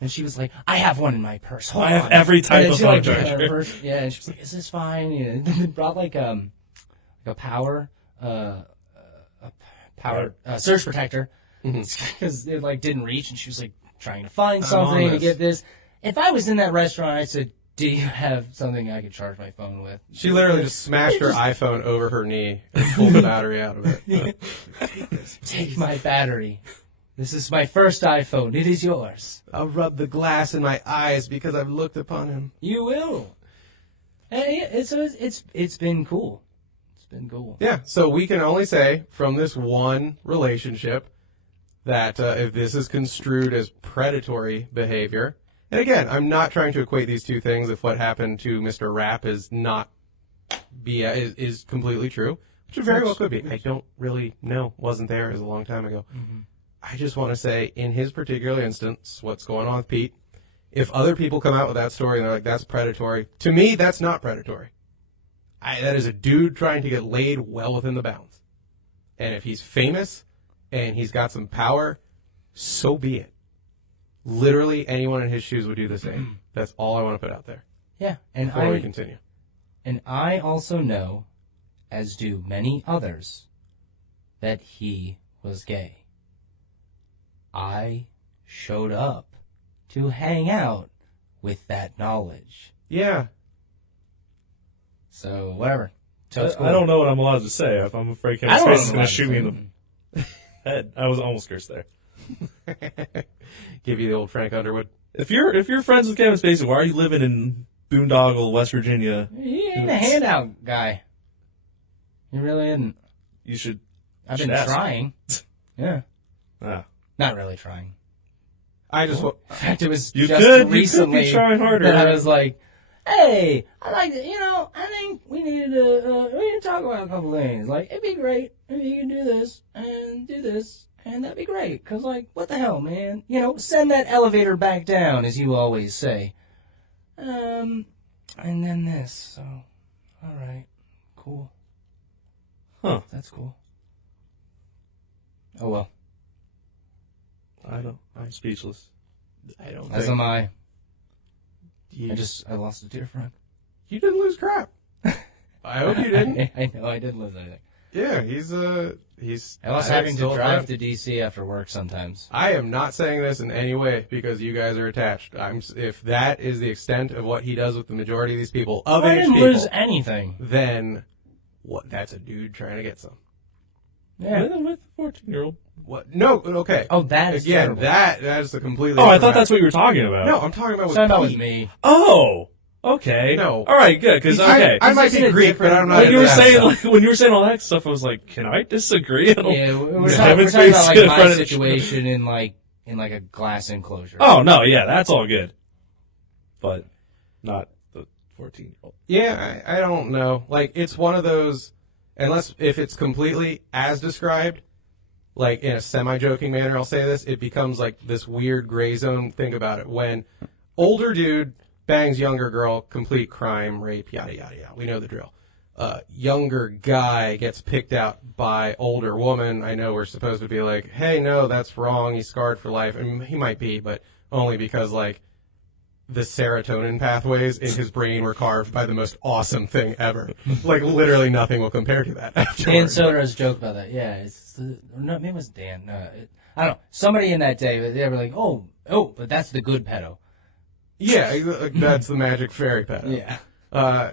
And she was like, I have one in my purse. Hold I have on. every type of phone and charger. and she was like, is this fine? And they brought like a power surge protector. Because it like didn't reach, and she was like trying to find something to get this. If I was in that restaurant, I said, do you have something I could charge my phone with? She literally just smashed her iPhone over her knee and pulled the battery out of it. Take my battery. This is my first iPhone. It is yours. I'll rub the glass in my eyes because I've looked upon him. You will. And it's been cool. It's been cool. Yeah, so we can only say from this one relationship that if this is construed as predatory behavior, and again, I'm not trying to equate these two things. If what happened to Mr. Rapp is not is completely true, which it very well could be. I don't really know. Wasn't there. It was a long time ago. Mm-hmm. I just want to say, in his particular instance, what's going on with Pete, if other people come out with that story and they're like, that's predatory, to me, that's not predatory. That is a dude trying to get laid well within the bounds. And if he's famous and he's got some power, so be it. Literally anyone in his shoes would do the same. That's all I want to put out there. Yeah, and before we continue. And I also know, as do many others, that he was gay. I showed up to hang out with that knowledge. Yeah. So, whatever. So it's cool. I don't know what I'm allowed to say. If I'm afraid Kevin Spacey is going to shoot me in the head. I was almost cursed there. Give you the old Frank Underwood. If you're friends with Kevin Spacey, why are you living in Boondoggle, West Virginia? He ain't a handout guy. He really isn't. You should. I've been trying. Yeah. Ah. Not really trying. In fact, it was you just could recently be trying harder. that I was like, hey, I like it. I think we need to talk about a couple things. Like, it'd be great if you could do this, and that'd be great. Cause like, what the hell, man? Send that elevator back down, as you always say. And then this. So, all right, cool. Huh? That's cool. Oh well. I'm speechless. I don't As think am I. you, I lost a dear friend. you didn't lose crap. I hope you didn't. I know I didn't lose anything. Yeah, he's. I was having to drive to D.C. after work sometimes. I am not saying this in any way because you guys are attached. If that is the extent of what he does with the majority of these people, I didn't lose anything. then what? That's a dude trying to get some. Yeah. With a 14-year-old. What? No. Okay. Oh, that is again. terrible. That is a completely. Oh, I different thought that's matter. what you were talking about. No, I'm talking about with Talking about Pete. with me. Oh. Okay. No. All right. Good. Because okay. I might be Greek, but I'm not. When you were into that saying stuff. when you were saying all that stuff, I was like, can I disagree? Yeah, we're Yeah. talking about like Kevin my Spacey situation in like a glass enclosure. Oh no, yeah, that's all good, but not the 14-year-old. Yeah, I don't know. Like, it's one of those, unless if it's completely as described, like in a semi-joking manner, I'll say this, it becomes like this weird gray zone thing about it. When older dude bangs younger girl, complete crime, rape, yada, yada, yada. We know the drill. Younger guy gets picked out by older woman. I know we're supposed to be like, hey, no, that's wrong. He's scarred for life. I mean, he might be, but only because, like, the serotonin pathways in his brain were carved by the most awesome thing ever. Like, literally nothing will compare to that. Dan Soder's joke about that. Yeah, no, maybe it was Dan. I don't know. Somebody in that day, they were like, oh, but that's the good pedo. Yeah, that's the magic fairy pedo. Yeah.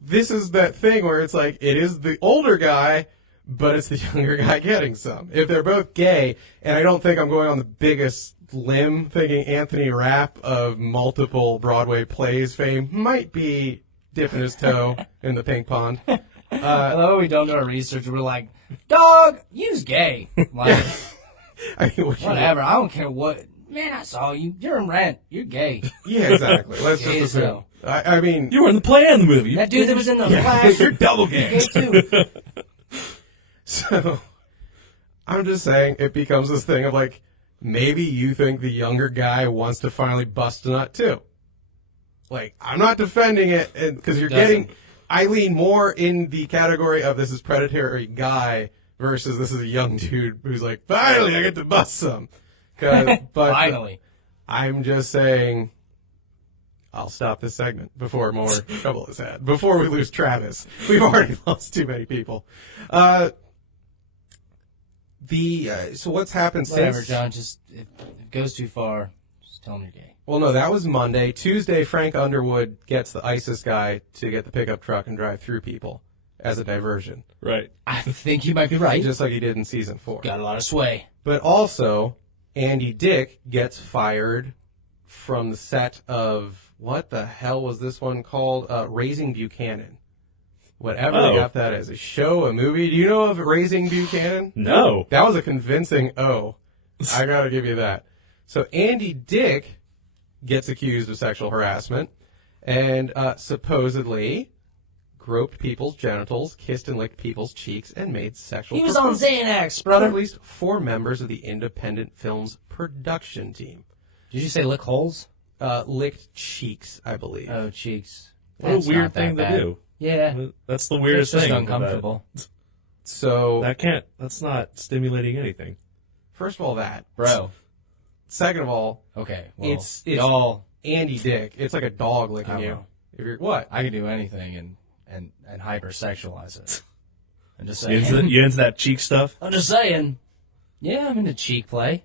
This is that thing where it's like, it is the older guy, but it's the younger guy getting some. If they're both gay, and I don't think I'm going on the biggest limb thinking Anthony Rapp of multiple Broadway plays fame might be dipping his toe in the pink pond. I love we don't do our research. We're like, dog, you's gay. Like, I mean, whatever. I don't care what. Man, I saw you. You're in Rent. You're gay. Yeah, exactly. Let's Gay just as assume. hell. I mean, You were in the play and the movie. That dude that was in the yeah, Flash. you're double gay. Gay too. So, I'm just saying, it becomes this thing of like, maybe you think the younger guy wants to finally bust a nut too. Like, I'm not defending it because you're getting. I lean more in the category of this is predatory guy versus this is a young dude who's like, finally I get to bust some. But Finally. I'm just saying, I'll stop this segment before more trouble is had. Before we lose Travis. We've already lost too many people. So what's happened Whatever, since... John, just if it goes too far, just tell him you're gay. Well, no, that was Monday. Tuesday, Frank Underwood gets the ISIS guy to get the pickup truck and drive through people as a diversion. Right. I think you might be right. Just like he did in season 4. Got a lot of sway. But also, Andy Dick gets fired from the set of, what the hell was this one called? Raising Buchanan. Whatever they got that as. A show, a movie. Do you know of Raising Buchanan? No. That was a convincing O. I gotta give you that. So Andy Dick gets accused of sexual harassment and supposedly groped people's genitals, kissed and licked people's cheeks, and made sexual He was on Xanax, brother. at least 4 members of the independent film's production team. Did you say lick holes? Licked cheeks, I believe. Oh, cheeks. What a weird thing to do. Yeah. That's the weirdest It's just thing. uncomfortable. So That's not stimulating anything. first of all, that. Bro. Second of all, Okay. Well, it's y'all, Andy Dick. It's like a dog licking I you. know. If you're what? I can do anything and hypersexualize it. I'm just You saying. into that cheek stuff? I'm just saying. Yeah, I'm into cheek play.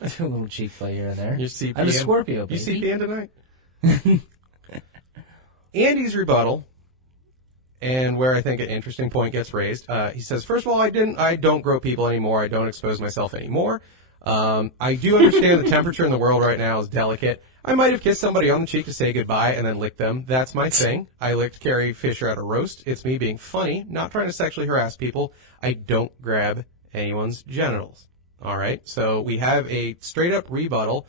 I do a little cheek play here and there. You're CPN. I'm a Scorpio, You baby. CPN tonight? Andy's rebuttal, and where I think an interesting point gets raised, he says, first of all, I don't grope people anymore. I don't expose myself anymore. I do understand the temperature in the world right now is delicate. I might have kissed somebody on the cheek to say goodbye and then licked them. That's my thing. I licked Carrie Fisher at a roast. It's me being funny, not trying to sexually harass people. I don't grab anyone's genitals. All right, so we have a straight-up rebuttal.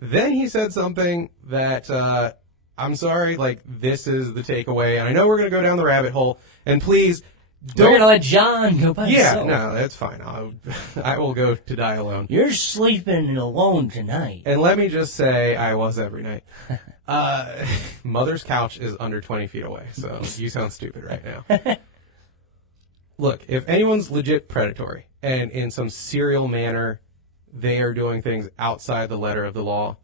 Then he said something that, I'm sorry, like, this is the takeaway, and I know we're going to go down the rabbit hole, and please don't... We're going to let John go by Yeah, himself. no, that's fine. I will go to die alone. You're sleeping alone tonight. And let me just say, I was every night. Mother's couch is under 20 feet away, so you sound stupid right now. Look, if anyone's legit predatory, and in some serial manner they are doing things outside the letter of the law,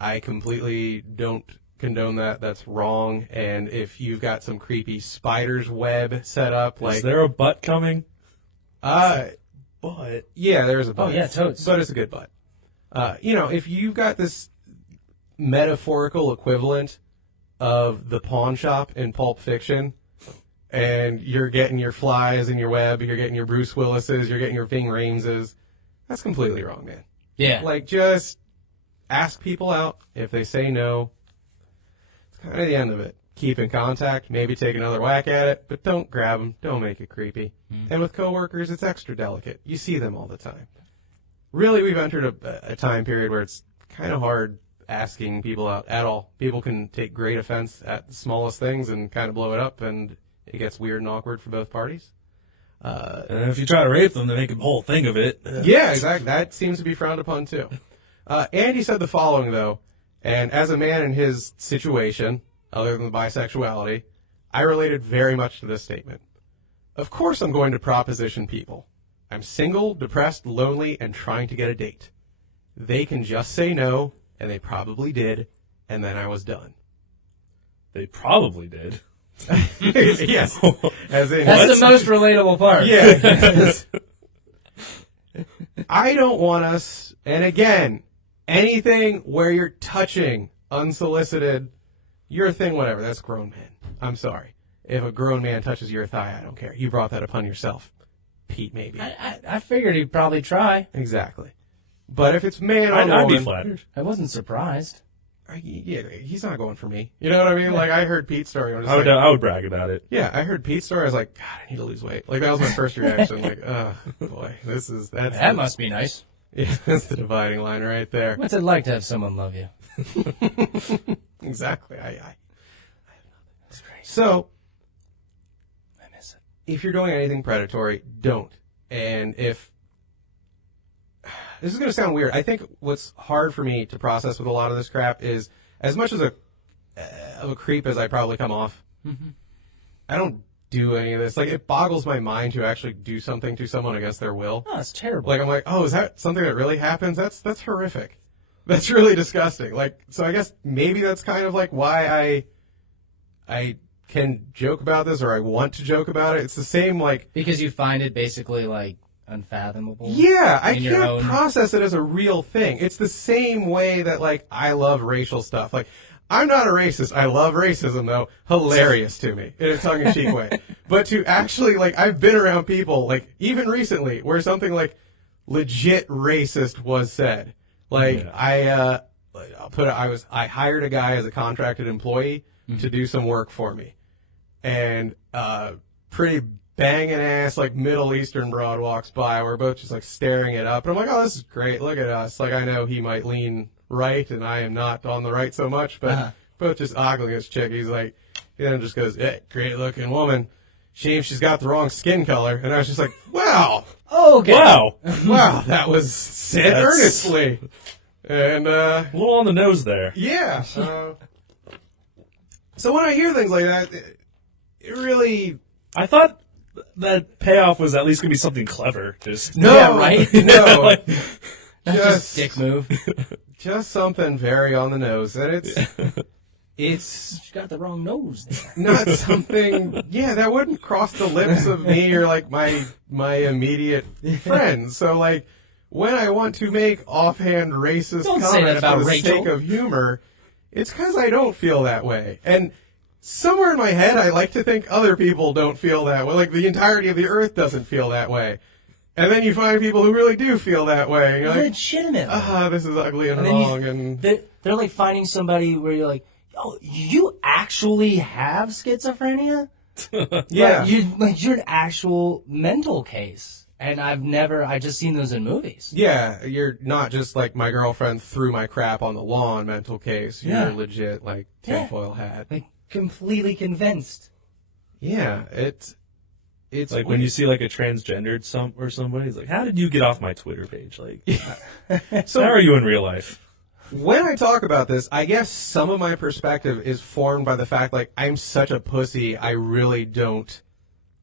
I completely don't condone that. That's wrong. And if you've got some creepy spider's web set up, like... Is there a butt coming? Butt? Yeah, there's a butt. Oh, yeah, totes. But it's a good butt. If you've got this metaphorical equivalent of the pawn shop in Pulp Fiction, and you're getting your Flies and your Webb, you're getting your Bruce Willises, you're getting your Ving Rhameses, that's completely wrong, man. Yeah. Like, just ask people out. If they say no, it's kind of the end of it. Keep in contact, maybe take another whack at it, but don't grab them. Don't make it creepy. And with coworkers, it's extra delicate. You see them all the time. Really, we've entered a time period where it's kind of hard asking people out at all. People can take great offense at the smallest things and kind of blow it up, and it gets weird and awkward for both parties. And if you try to rape them, they make a whole thing of it. Yeah, exactly. That seems to be frowned upon, too. Andy said the following, though, and as a man in his situation, other than the bisexuality, I related very much to this statement. Of course I'm going to proposition people. I'm single, depressed, lonely, and trying to get a date. They can just say no, and they probably did, and then I was done. They probably did. Yes. As in, That's the most relatable part. Yeah. I don't want us, and again, anything where you're touching unsolicited, your thing, whatever, that's grown men. I'm sorry. If a grown man touches your thigh, I don't care. You brought that upon yourself. Pete, maybe. I figured he'd probably try. Exactly. But if it's man on I'd be woman, flattered. I wasn't surprised. yeah, he's not going for me. You know what I mean? Like, I heard Pete's story. I'm just I would brag about it. yeah, I heard Pete's story. I was like, God, I need to lose weight. Like, that was my first reaction. Like, oh, boy, That must be nice. Yeah, that's the dividing line right there. What's it like to have someone love you? Exactly. I That's great. So, I miss it. if you're doing anything predatory, don't. And if this is going to sound weird, I think what's hard for me to process with a lot of this crap is, as much as a of a creep as I probably come off. Mm-hmm. I don't do any of this. Like, it boggles my mind to actually do something to someone against their will. Oh, it's terrible. Like, I'm like, oh, is that something that really happens? That's horrific. That's really disgusting. Like, so I guess maybe that's kind of like why I can joke about this, or I want to joke about it. It's the same, like... Because you find it basically, like, unfathomable. Yeah, I can't process it as a real thing. It's the same way that, like, I love racial stuff. Like, I'm not a racist. I love racism, though. Hilarious to me, in a tongue-in-cheek way. But to actually, like, I've been around people, like, even recently, where something, like, legit racist was said. Like, yeah. I hired a guy as a contracted employee to do some work for me. And pretty banging ass, like, Middle Eastern broad walks by. We're both just, like, staring it up. And I'm like, oh, this is great. Look at us. Like, I know he might lean right, and I am not on the right so much, but both just ogling this chick. He's like, he then just goes, hey, great looking woman. Shame she's got the wrong skin color. And I was just like, wow. Okay. Wow. Wow, that was said earnestly. And, a little on the nose there. Yeah. So when I hear things like that, it really... I thought that payoff was at least going to be something clever. Just No, yeah, right? No. Like, just dick move. Just something very on the nose. And it's She got the wrong nose there. not something, yeah, that wouldn't cross the lips of me or, like, my immediate friends. So, like, when I want to make offhand racist Don't say that comments about for the Rachel. sake of humor, it's because I don't feel that way. And somewhere in my head, I like to think other people don't feel that way. Like, the entirety of the earth doesn't feel that way. And then you find people who really do feel that way. And you're like, Legitimately. this is ugly and And then wrong. And They're like finding somebody where you're like, oh, you actually have schizophrenia? yeah. You're an actual mental case. And I just seen those in movies. Yeah, you're not just like my girlfriend threw my crap on the lawn mental case. You're Yeah. legit, like, tinfoil hat. Like, completely convinced. Yeah, it's like when you see like a transgendered or somebody, it's like, how did you get off my Twitter page? Like, So how are you in real life? when I talk about this, I guess some of my perspective is formed by the fact, like, I'm such a pussy, I really don't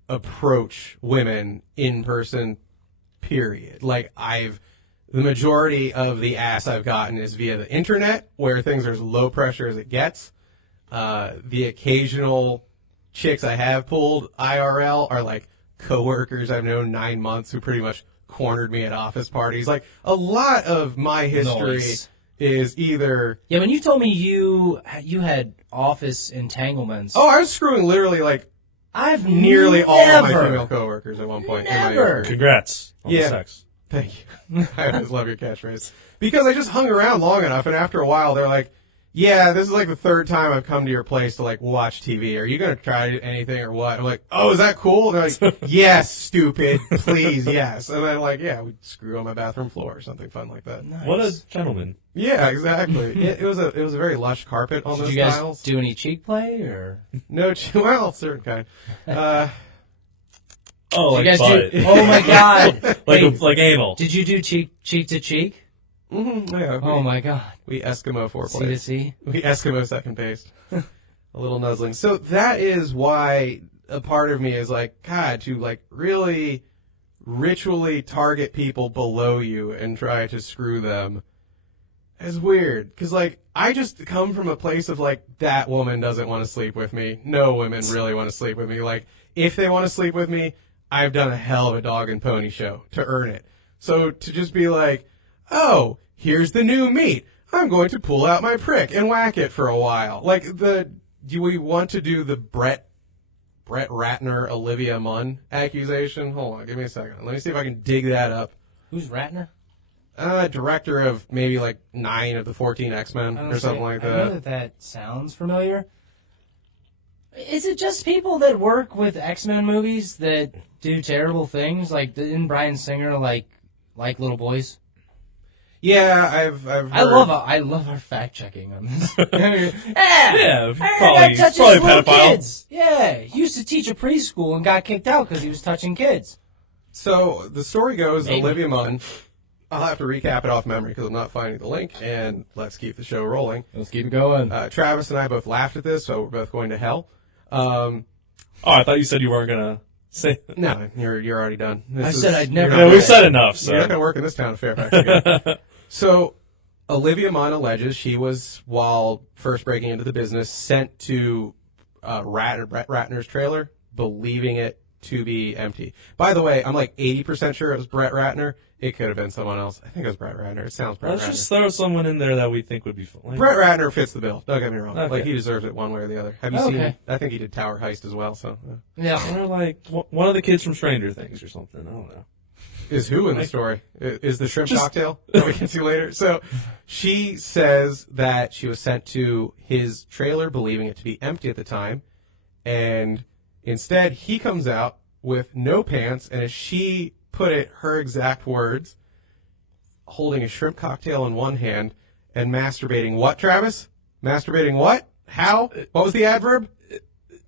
approach women in person, period. Like, the majority of the ass I've gotten is via the internet, where things are as low pressure as it gets. The occasional chicks I have pulled IRL are, like, coworkers I've known 9 months who pretty much cornered me at office parties. Like, a lot of my history Nice. is either... Yeah, when you told me you had office entanglements. Oh, I was screwing literally, like, I've nearly all of my never- female coworkers at one point in my Never. history. Congrats on Yeah. the sex. Thank you. I always love your catchphrase. Because I just hung around long enough, and after a while, they're like, yeah, this is like the third time I've come to your place to, like, watch TV. Are you going to try anything or what? I'm like, oh, is that cool? And they're like, yes, stupid. Please, yes. And then, like, yeah, we'd screw on my bathroom floor or something fun like that. Nice. What a gentleman. Yeah, exactly. It was a very lush carpet on Did those you guys tiles. do any cheek play or? No, well, certain kind. Oh, Did like you guys butt. do? Oh my God! like Hey, like anal. did you do cheek to cheek? Yeah, Oh my God! we Eskimo C foreplay. to C. We Eskimo second paste. A little nuzzling. So that is why a part of me is like, God, to, like, really ritually target people below you and try to screw them is weird. Because, like, I just come from a place of, like, that woman doesn't want to sleep with me. No women really want to sleep with me. Like, if they want to sleep with me, I've done a hell of a dog and pony show to earn it. So to just be like, oh, here's the new meat. I'm going to pull out my prick and whack it for a while. Like, do we want to do the Brett Ratner, Olivia Munn accusation? Hold on, give me a second. Let me see if I can dig that up. Who's Ratner? Director of maybe like 9 of the 14 X-Men or something like I know that. that sounds familiar. Is it just people that work with X-Men movies that do terrible things? Like, didn't Bryan Singer like little boys? Yeah, I've heard. I love our fact checking on this. Yeah, Probably probably pedophile. kids. Yeah, he used to teach a preschool and got kicked out because he was touching kids. So the story goes, Maybe. Olivia Munn I'll have to recap it off memory because I'm not finding the link, and let's keep the show rolling. Let's keep it going. Travis and I both laughed at this, so we're both going to hell. I thought you said you weren't going to say that. No, you're already done. I said I'd never. Yeah, we've said enough, so. You're not going to work in this town of Fairfax again. So, Olivia Munn alleges she was, while first breaking into the business, sent to Brett Ratner's trailer, believing it to be empty. By the way, I'm like 80% sure it was Brett Ratner. It could have been someone else. I think it was Brett Ratner. It sounds Brett Ratner. Let's just throw someone in there that we think would be fun. Brett Ratner fits the bill. Don't get me wrong. Okay. Like, he deserves it one way or the other. Have you seen? I think he did Tower Heist as well. So. Yeah. Or like one of the kids from Stranger Things or something. I don't know. Is who in the story? Is the shrimp cocktail that we can see later? So she says that she was sent to his trailer believing it to be empty at the time, and instead he comes out with no pants, and as she put it, her exact words, holding a shrimp cocktail in one hand and masturbating what, Travis? Masturbating what? How? What was the adverb?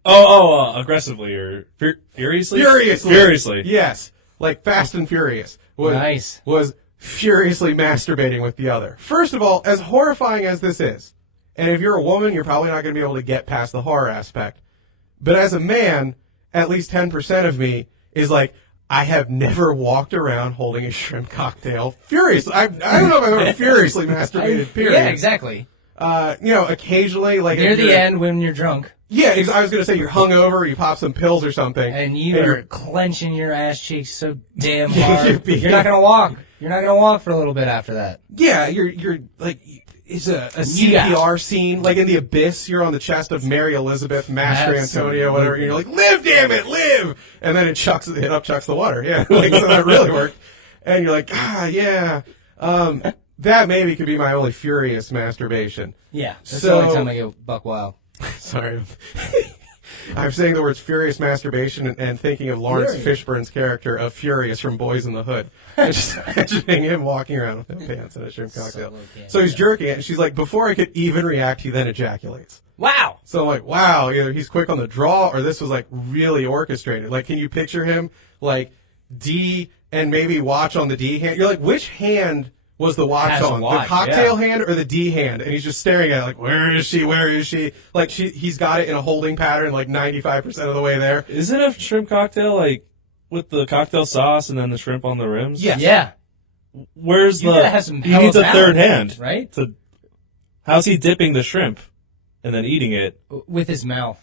Aggressively or furiously? Furiously. Yes. Like Fast and Furious. Was furiously masturbating with the other. First of all, as horrifying as this is, and if you're a woman, you're probably not going to be able to get past the horror aspect. But as a man, at least 10% of me is like, I have never walked around holding a shrimp cocktail furiously. I don't know if I've ever furiously masturbated, period. Yeah, exactly. Occasionally, like near the end when you're drunk. Yeah, I was going to say you're hungover, you pop some pills or something. And you're clenching your ass cheeks so damn hard. You're not going to walk. You're not going to walk for a little bit after that. Yeah, you're like, it's a CPR scene. Like in The Abyss, you're on the chest of Mary Elizabeth, Master Antonio, whatever, and you're like, live, damn it, live! And then it chucks the water. Yeah, like, so that really worked. And you're like, yeah. That maybe could be my only furious masturbation. Yeah, that's the only time I go buck wild. Sorry. I'm saying the words furious masturbation and thinking of Lawrence Fishburne's character of Furious from Boys in the Hood. And just imagining him walking around with no pants and a shrimp cocktail. So he's jerking it, and she's like, before I could even react, he then ejaculates. Wow! So I'm like, wow, either he's quick on the draw, or this was like really orchestrated. Like, can you picture him, like, D and maybe watch on the D hand? You're like, which hand was the watch on? The cocktail hand or the D hand? And he's just staring at it like, where is she? Where is she? Like, he's got it in a holding pattern like 95% of the way there. Isn't a shrimp cocktail like with the cocktail sauce and then the shrimp on the rims? Yes. Yeah. Where's you gotta have some he needs a third hand, right? How's he dipping the shrimp and then eating it? With his mouth.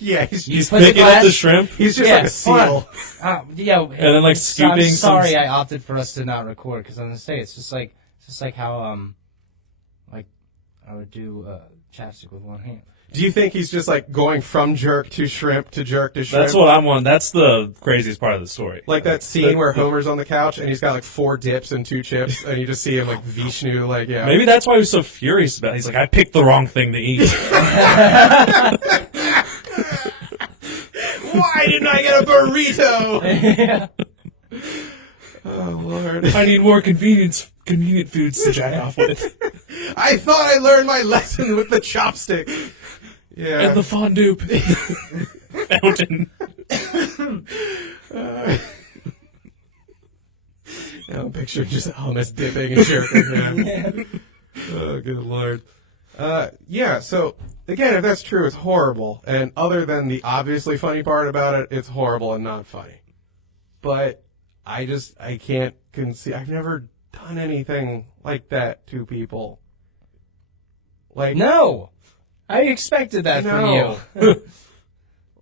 Yeah, he's picking up the shrimp. He's just like a seal. And then like scooping. I'm sorry, I opted for us to not record because I'm gonna say it's just like how like I would do chapstick with one hand. Do you think he's just like going from jerk to shrimp to jerk to shrimp? That's what I'm on. That's the craziest part of the story. Like that scene where Homer's on the couch and he's got like 4 dips and 2 chips, and you just see him like Vishnu, like, yeah. Maybe that's why he was so furious about it. He's like, I picked the wrong thing to eat. Why didn't I get a burrito? Yeah. Oh, Lord. I need more convenient foods to jack off with. I thought I learned my lesson with the chopstick. Yeah. And the fondue fountain. Now I'm picturing just hummus dipping and jerking. Yeah. Oh, good Lord. Yeah, so, again, if that's true, it's horrible. And other than the obviously funny part about it, it's horrible and not funny. But I can't conceive. I've never done anything like that to people. Like, no! I expected that from you.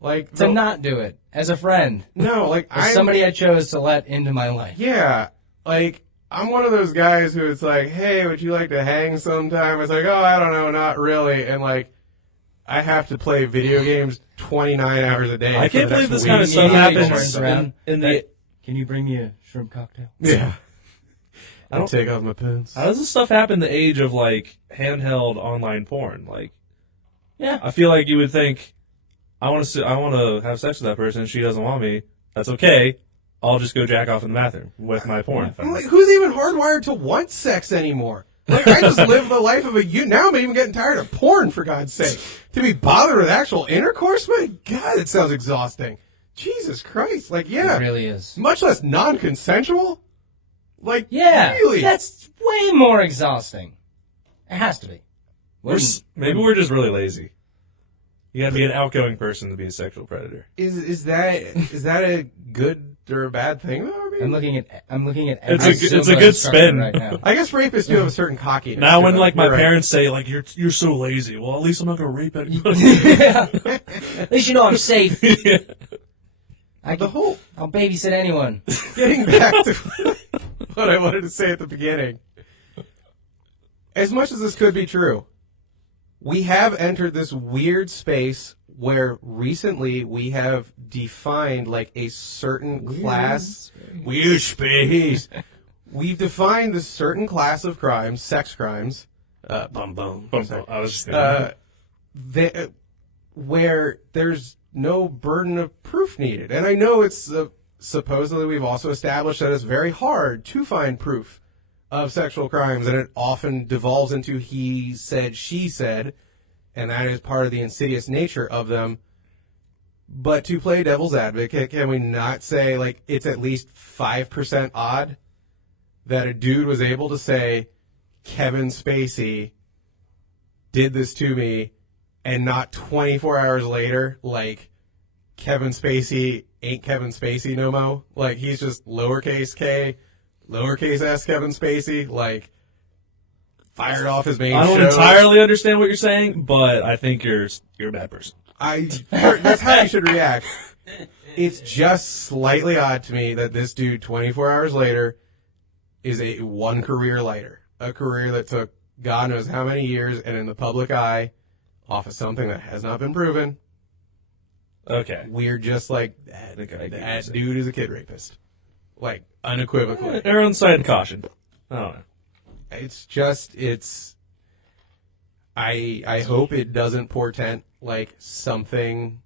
Like to not do it as a friend. No, like as somebody I chose to let into my life. Yeah, like I'm one of those guys who it's like, hey, would you like to hang sometime? It's like, oh, I don't know, not really. And like, I have to play video games 29 hours a day. I can't believe this week. kind of stuff happens. Turns around in the. Can you bring me a shrimp cocktail? Yeah. I don't take off my pants. How does this stuff happen the age of like handheld online porn? Like, yeah, I feel like you would think, I want to have sex with that person. She doesn't want me. That's okay. I'll just go jack off in the bathroom with my porn. I'm like, who's even hardwired to want sex anymore? Like, I just live the life of a youth. Now I'm even getting tired of porn, for God's sake. To be bothered with actual intercourse? My God, it sounds exhausting. Jesus Christ. Like, yeah. It really is. Much less non-consensual? Like, Yeah, really? that's way more exhausting. It has to be. Maybe we're just really lazy. You gotta be an outgoing person to be a sexual predator. Is that a good or a bad thing? Though? I mean, I'm looking at. It's every a Zumba good instructor spin. right now. I guess rapists do have a certain cockiness. Now, when to like them. my You're parents say like you're so lazy, well at least I'm not gonna rape anybody. Yeah. At least you know I'm safe. Yeah. I'll babysit anyone. Getting back to what I wanted to say at the beginning. As much as this could be true, we have entered this weird space where recently we have defined like a certain class. Weird space. We've defined this certain class of crimes, sex crimes. Bum. I was just where there's no burden of proof needed. And I know it's supposedly we've also established that it's very hard to find proof of sexual crimes, and it often devolves into he said, she said, and that is part of the insidious nature of them. But to play devil's advocate, can we not say, like, it's at least 5% odd that a dude was able to say, Kevin Spacey did this to me, and not 24 hours later, like, Kevin Spacey ain't Kevin Spacey no mo? Like, he's just lowercase k, lowercase s Kevin Spacey, like, fired off his main show. I don't entirely understand what you're saying, but I think you're a bad person. That's how you should react. It's just slightly odd to me that this dude, 24 hours later, is one career lighter. A career that took God knows how many years and in the public eye off of something that has not been proven. Okay. We're just like, that dude is a kid rapist. Like, unequivocally. Err on the side of caution. I don't know. I hope it doesn't portend like something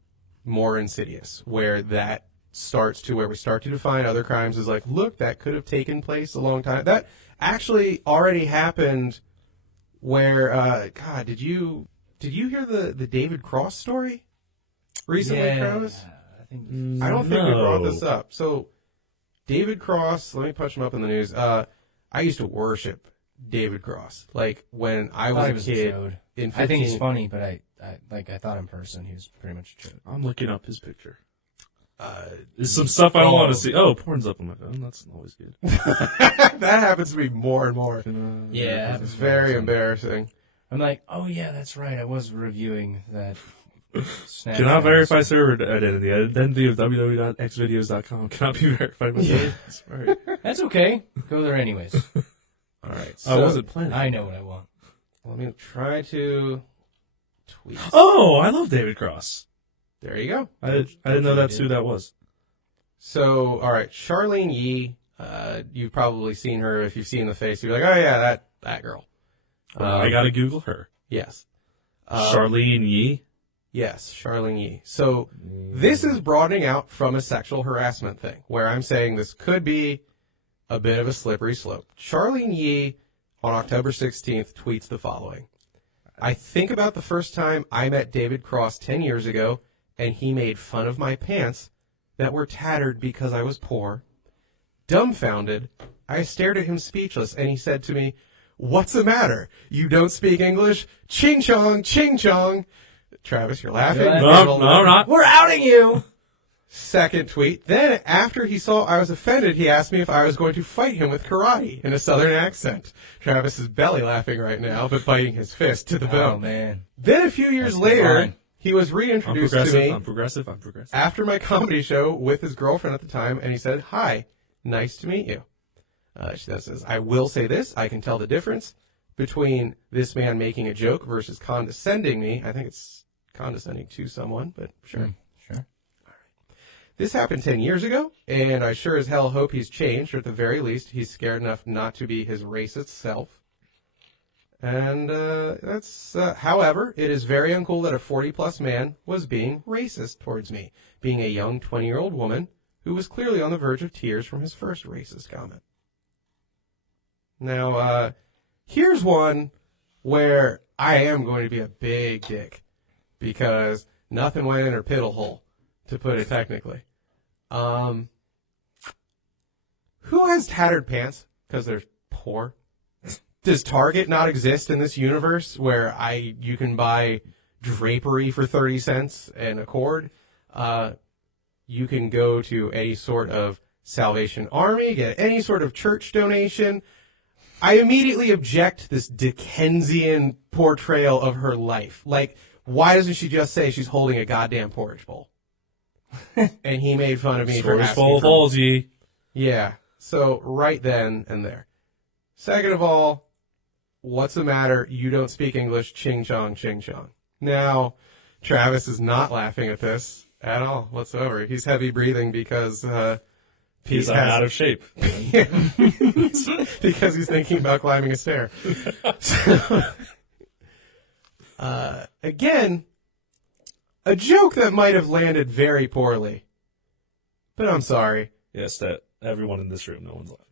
more insidious where that starts to where we start to define other crimes as like, look, that could have taken place a long time. That actually already happened where, God, did you hear the David Cross story recently, Travis? I don't think we brought this up. So David Cross, let me punch him up in the news. I used to worship David Cross. Like, when I was a kid. I think he's funny, but I thought in person he was pretty much a joke. I'm looking up his picture. There's some stuff I don't want to see. Oh, porn's up on my phone. That's always good. That happens to me more and more. Yeah. It's very embarrassing. I'm like, oh yeah, that's right. I was reviewing that. Cannot verify server identity. Identity of www.xvideos.com cannot be verified with this. Right. That's okay. Go there anyways. All right. I wasn't planning. I know what I want. Let me try to tweet. Oh, I love David Cross. There you go. I didn't know that's who that was. So, all right, Charlene Yee. You've probably seen her. If you've seen the face, you're like, oh yeah, that girl. I gotta Google her. Yes. Charlene Yee. Yes, Charlene Yee. So this is broadening out from a sexual harassment thing, where I'm saying this could be a bit of a slippery slope. Charlene Yee, on October 16th, tweets the following. I think about the first time I met David Cross 10 years ago, and he made fun of my pants that were tattered because I was poor. Dumbfounded, I stared at him speechless, and he said to me, "What's the matter? You don't speak English? Ching chong, ching chong." Travis, you're laughing. No, I'm not. We're outing you. Second tweet. Then, after he saw I was offended, he asked me if I was going to fight him with karate in a southern accent. Travis is belly laughing right now, but biting his fist to the bone. Oh, man. Then a few years later, he was reintroduced to me I'm progressive. after my comedy show with his girlfriend at the time, and he said, "Hi, nice to meet you." She then says, "I will say this, I can tell the difference between this man making a joke versus condescending me." I think it's condescending to someone, but sure. Sure. All right. This happened 10 years ago, and I sure as hell hope he's changed, or at the very least, he's scared enough not to be his racist self. And however, it is very uncool that a 40-plus man was being racist towards me, being a young 20-year-old woman who was clearly on the verge of tears from his first racist comment. Now, here's one where I am going to be a big dick, because nothing went in her piddle hole, to put it technically. Who has tattered pants Because they're poor. Does Target not exist in this universe where you can buy drapery for 30 cents and a cord? You can go to any sort of Salvation Army, get any sort of church donation. I immediately object to this Dickensian portrayal of her life. Like, why doesn't she just say she's holding a goddamn porridge bowl? And he made fun of me for asking full of Halsey. Yeah, so right then and there. Second of all, what's the matter? You don't speak English. Ching chong, ching chong. Now, Travis is not laughing at this at all whatsoever. He's heavy breathing because He's out of shape. Because he's thinking about climbing a stair. So, again, a joke that might have landed very poorly. But I'm sorry. Yes, that everyone in this room, no one's laughing.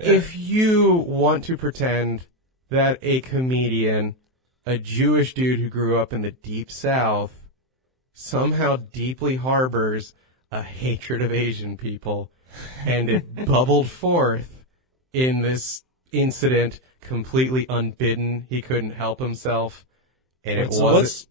Yeah. If you want to pretend that a comedian, a Jewish dude who grew up in the Deep South, somehow deeply harbors a hatred of Asian people, and it bubbled forth in this incident completely unbidden, he couldn't help himself, and it wasn't...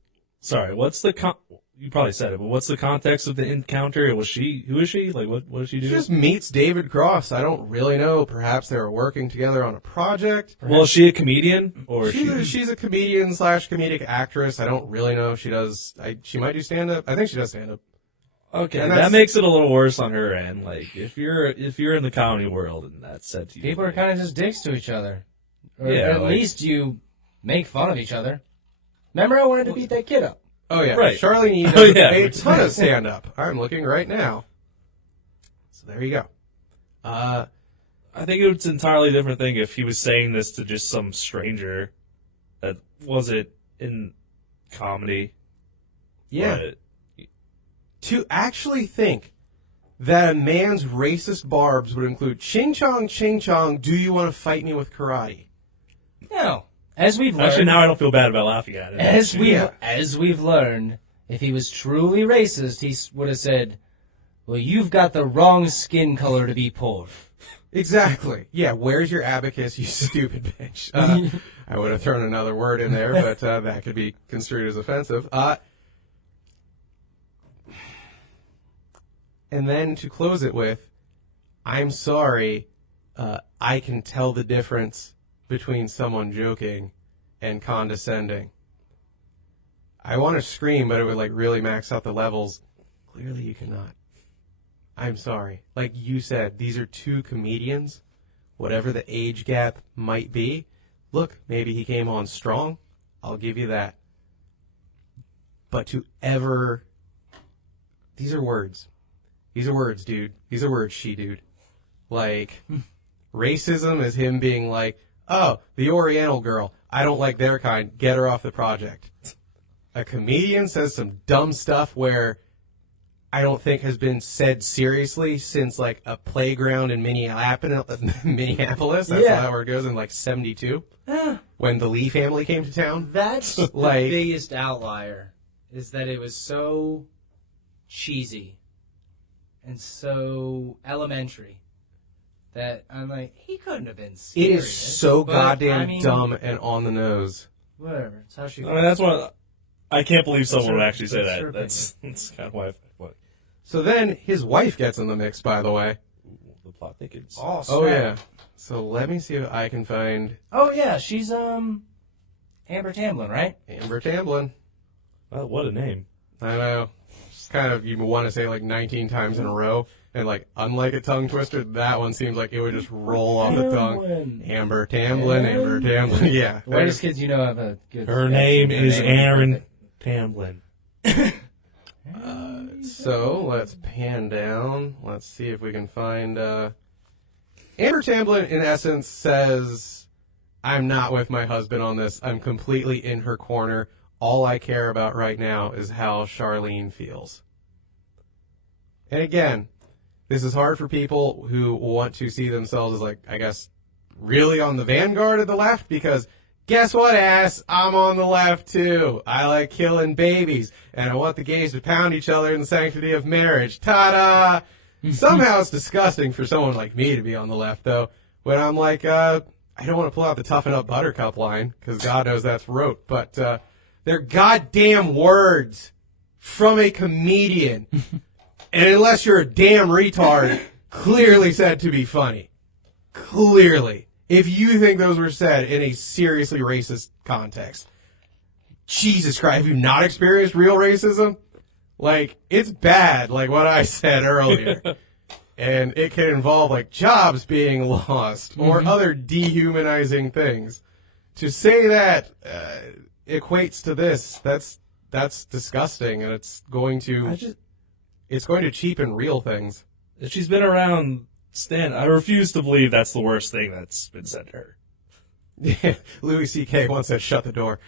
What's the... You probably said it, but what's the context of the encounter? Who is she? Like, what does she do? She just meets David Cross. I don't really know. Perhaps they were working together on a project. Well, is she a comedian? Or she's a comedian / comedic actress. I don't really know if she does. She might do stand-up. I think she does stand-up. Okay, that makes it a little worse on her end. Like, if you're in the comedy world and that's said to you. People are kind of just dicks to each other. Or yeah, at least you make fun of each other. Remember I wanted to beat that kid up? Oh, yeah. Right. Charlene does a ton of stand-up. I'm looking right now. So there you go. I think it's an entirely different thing if he was saying this to just some stranger that wasn't in comedy. Yeah. To actually think that a man's racist barbs would include ching chong, do you want to fight me with karate? No. As we've learned, actually, now I don't feel bad about laughing at it. As we've learned, if he was truly racist, he would have said, "Well, you've got the wrong skin color to be poor." Exactly. Yeah. Where's your abacus, you stupid bitch? I would have thrown another word in there, but that could be construed as offensive. And then to close it with, I'm sorry. I can tell the difference between someone joking and condescending. I want to scream, but it would really max out the levels. Clearly you cannot. I'm sorry. Like you said, these are two comedians, whatever the age gap might be. Look, maybe he came on strong. I'll give you that. But to ever... These are words. These are words, dude. These are words, she-dude. Like, racism is him being like, oh, the Oriental girl, I don't like their kind, get her off the project. A comedian says some dumb stuff where I don't think has been said seriously since, a playground in Minneapolis. That's how that word goes, in, 72, when the Lee family came to town. That's the biggest outlier, is that it was so cheesy and so elementary that I'm like, he couldn't have been serious. It is so goddamn dumb and on the nose. Whatever. It's how she. That's what. I can't believe someone would actually say that. That's kind of why. So then his wife gets in the mix, by the way. The plot thickens. Oh yeah. So let me see if I can find. Oh yeah, she's Amber Tamblyn, right? Amber Tamblyn. Well, what a name. I know. Just kind of, you want to say 19 times in a row. And unlike a tongue twister, that one seems like it would just roll off the tongue. Amber Tamblyn, Amber Tamblyn, yeah. The whitest kids you know have a good... Her name is Aaron Tamblyn. So, let's pan down. Let's see if we can find... Amber Tamblyn, in essence, says, I'm not with my husband on this. I'm completely in her corner. All I care about right now is how Charlene feels. And again... This is hard for people who want to see themselves as, really on the vanguard of the left, because guess what, ass? I'm on the left, too. I like killing babies, and I want the gays to pound each other in the sanctity of marriage. Ta-da! Somehow it's disgusting for someone like me to be on the left, though, when I'm like, I don't want to pull out the Toughen Up Buttercup line, because God knows that's rote, but they're goddamn words from a comedian. And unless you're a damn retard, clearly said to be funny. Clearly. If you think those were said in a seriously racist context. Jesus Christ, have you not experienced real racism? Like, it's bad, like what I said earlier. And it can involve, like, jobs being lost or other dehumanizing things. To say that equates to this, that's disgusting, and it's going to cheapen real things. If she's been around Stan, I refuse to believe that's the worst thing that's been said to her. Yeah, Louis C.K. once said, "Shut the door."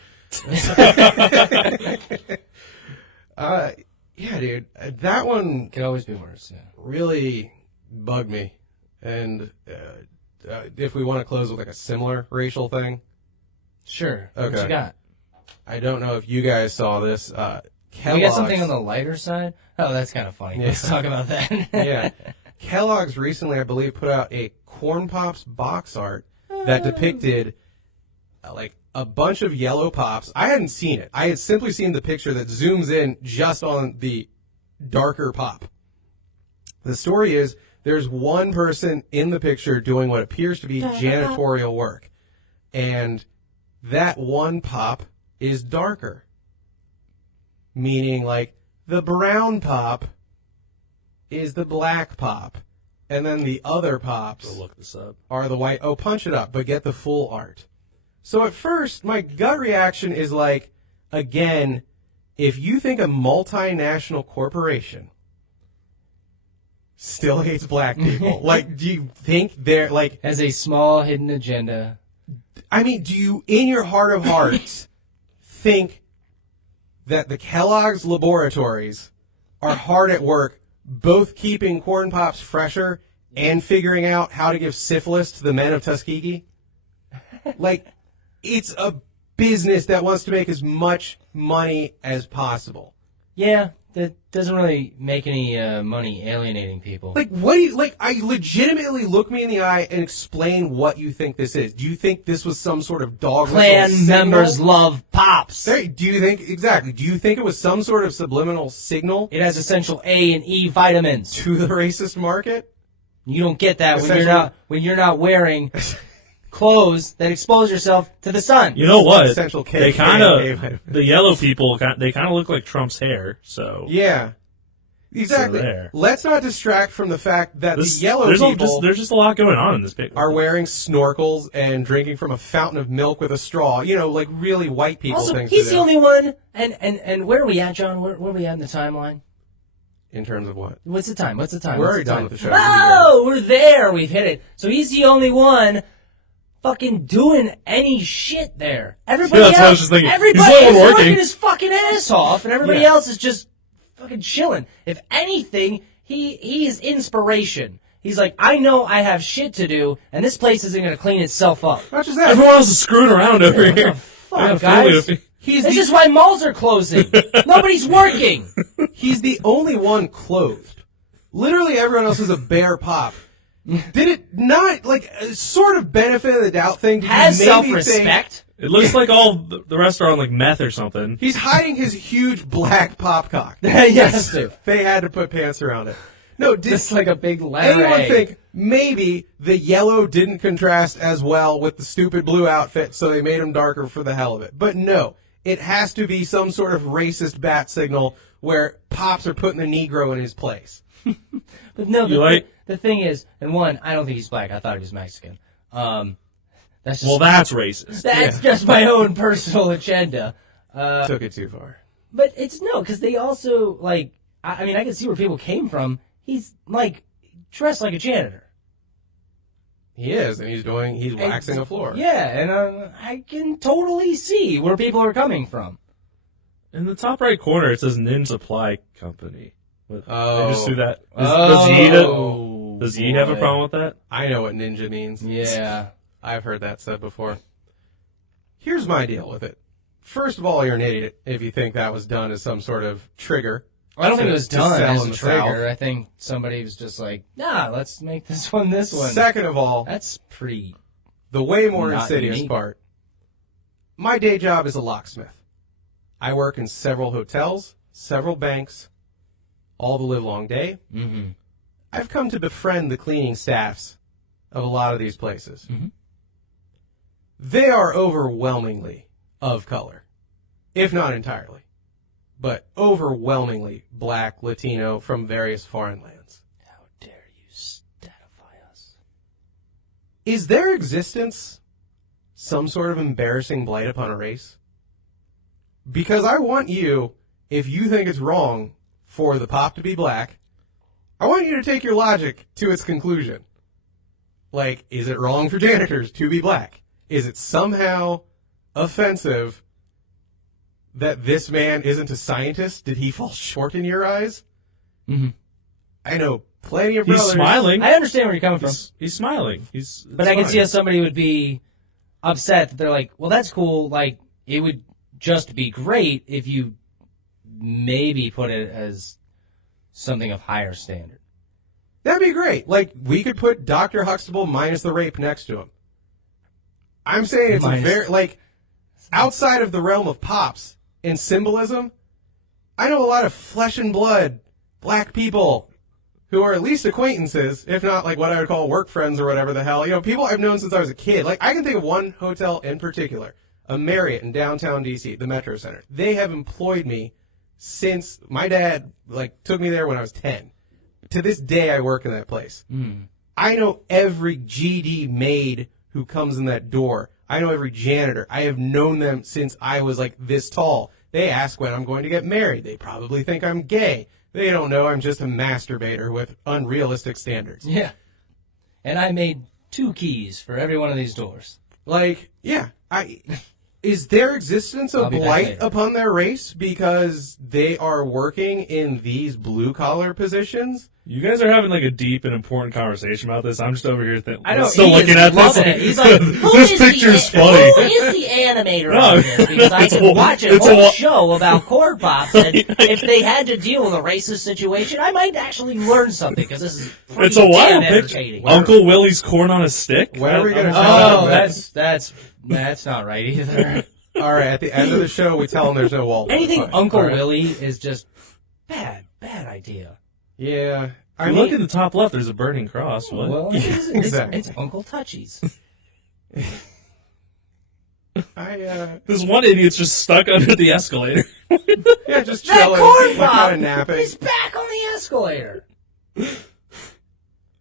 Yeah, dude, that one Could always be worse. Yeah. really bugged me. And if we want to close with like a similar racial thing, Sure. Okay. What you got? I don't know if you guys saw this. We Kellogg's, got something on the lighter side? Oh, that's kind of funny. Yeah. Let's talk about that. Yeah, Kellogg's recently, I believe, put out a Corn Pops box art that depicted like a bunch of yellow pops. I hadn't seen it. I had simply seen the picture that zooms in just on the darker pop. The story is there's one person in the picture doing what appears to be janitorial work, and that one pop is darker, meaning like the brown pop is the black pop, and then the other pops Go look this up. are the white. Oh, punch it up, but get the full art. So at first, my gut reaction is like, again, if you think a multinational corporation still hates black people, like, do you think they're like, Has a small hidden agenda. I mean, do you, in your heart of hearts, think that the Kellogg's laboratories are hard at work, both keeping Corn Pops fresher and figuring out how to give syphilis to the men of Tuskegee? Like, it's a business that wants to make as much money as possible. Yeah, that doesn't really make any money alienating people. Like, what do you, like, I legitimately look me in the eye and explain what you think this is. Do you think this was some sort of dog Klan whistle members signal? love Pops. Do you think, exactly, do you think it was some sort of subliminal signal It has essential A and E vitamins. to the racist market? You don't get that Essential- when you're not wearing clothes that expose yourself to the sun. You know what? Essential K. They kind K- of the yellow people. They kind of look like Trump's hair. So Yeah. Exactly. So there. Let's not distract from the fact that this, the yellow there's people there's just a lot going on in this picture. are wearing snorkels and drinking from a fountain of milk with a straw. You know, like really white people Also, things he's to the do. only one. And where are we at, John? Where are we at in the timeline? In terms of what? What's the time? We're already done with the show. Oh, we're there. We've hit it. So he's the only one fucking doing any shit there. Everybody Yeah, that's what I was else, just thinking. everybody He's the is one working. working his fucking ass off, and everybody Yeah. else is just fucking chilling. If anything, he is inspiration. He's like, I know I have shit to do, and this place isn't going to clean itself up. Not just that. Everyone else is screwing around over What here. the fuck, guys? He's This the, is why malls are closing. Nobody's working. he's the only one clothed. Literally everyone else is a bare pop. Did it not, like, sort of benefit of the doubt thing? Did you Has maybe self-respect. It looks like all the rest are on like meth or something. He's hiding his huge black pop cock. Yes, dude. They had to put pants around it. No, did Just like a big letter anyone A. think maybe the yellow didn't contrast as well with the stupid blue outfit, so they made him darker for the hell of it? But no, it has to be some sort of racist bat signal where Pops are putting the Negro in his place. But no, You the thing is, and one, I don't think he's black. I thought he was Mexican. That's just, Well, that's racist. that's just my own personal agenda. Took it too far. But it's no, because they also, like, I mean, I can see where people came from. He's, like, dressed like a janitor. He is, and he's waxing a floor. Yeah, and I can totally see where people are coming from. In the top right corner, it says Nin Supply Company. Oh. They just threw that. Oh, Does he have a boy. problem with that? I know what ninja means. Yeah. I've heard that said before. Here's my deal with it. First of all, you're an idiot if you think that was done as some sort of trigger. I don't think it was done sell as a in the South. trigger. I think somebody was just like, nah, let's make this one this one. Second of all, That's pretty... the way more Not insidious unique. part. My day job is a locksmith. I work in several hotels, several banks, all the livelong day. Mm-hmm. I've come to befriend the cleaning staffs of a lot of these places. Mm-hmm. They are overwhelmingly of color, if not entirely, but overwhelmingly black, Latino, from various foreign lands. How dare you statify us? Is their existence some sort of embarrassing blight upon a race? Because I want you, if you think it's wrong for the pop to be black, I want you to take your logic to its conclusion. Like, is it wrong for janitors to be black? Is it somehow offensive that this man isn't a scientist? Did he fall short in your eyes? Mm-hmm. I know plenty of He's brothers. smiling. I understand where you're coming from. He's smiling. But I can see how somebody would be upset that they're like, well, that's cool. Like, it would just be great if you maybe put it as something of higher standard. That'd be great. Like, we could put Dr. Huxtable minus the rape next to him. I'm saying it's Minus- a very, like, outside of the realm of pops and symbolism, I know a lot of flesh and blood black people who are at least acquaintances, if not like what I would call work friends or whatever the hell. You know, people I've known since I was a kid. Like, I can think of one hotel in particular, a Marriott in downtown D.C., the Metro Center. They have employed me since my dad, like, took me there when I was 10. To this day, I work in that place. Mm. I know every GD maid who comes in that door. I know every janitor. I have known them since I was, like, this tall. They ask when I'm going to get married. They probably think I'm gay. They don't know I'm just a masturbator with unrealistic standards. Yeah. And I made 2 keys for every one of these doors. Like, yeah, is their existence a I'll be back blight later. upon their race because they are working in these blue-collar positions? You guys are having like a deep and important conversation about this. I'm just over here I know, still he looking is at this. loving it. He's like, This picture's funny. Who is the animator No, on this? Because I it's can a- watch a it's a whole wa- show about corn pops, and if they had to deal with a racist situation, I might actually learn something, because this is pretty It's a wild damn picture. entertaining. Uncle Willie's corn on a stick? When are we gonna Oh, tell that's not right either. All right, at the end of the show, we tell them there's no wall. Anything Fine. Uncle All right. Willie is just bad idea. Yeah. I look at the top left, there's a burning cross. What? Well, Exactly. it's Uncle Touchy's. This one idiot's just stuck under the escalator. Yeah, just That chilling, corn like, pop kind of napping. is back on the escalator.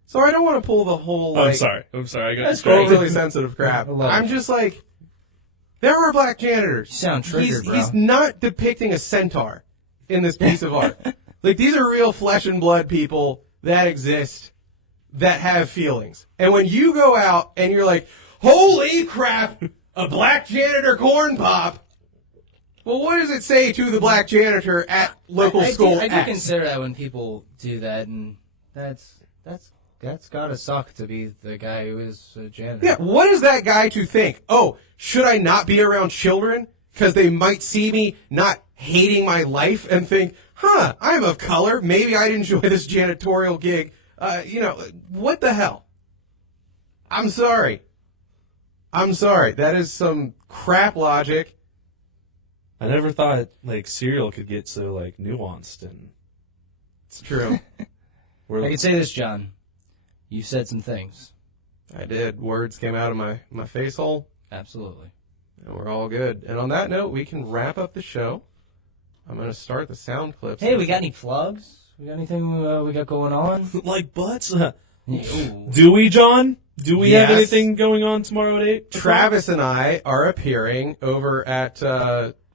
So I don't want to pull the whole, I'm like, sorry. I got That's distracted. overly sensitive crap. I love I'm it. just like, there are black janitors. You sound triggered, bro. He's not depicting a centaur in this piece of art. Like, these are real flesh and blood people that exist, that have feelings. And when you go out and you're like, holy crap, a black janitor corn pop, well, what does it say to the black janitor at local school I do X? consider that when people do that, and that's gotta suck to be the guy who is a janitor. Yeah, what is that guy to think? Oh, should I not be around children? Because they might see me not hating my life and think, I'm of color. Maybe I'd enjoy this janitorial gig. What the hell? I'm sorry. That is some crap logic. I never thought like cereal could get so like nuanced and. It's true. I can say this, John. You said some things. I did. Words came out of my face hole, Absolutely. and we're all good. And on that note, we can wrap up the show. I'm going to start the sound clips. Hey, we got any plugs? We got anything we got going on? Like butts? Ooh. Do we, John? Do we have Yes. anything going on tomorrow at 8? Travis and I are appearing over at,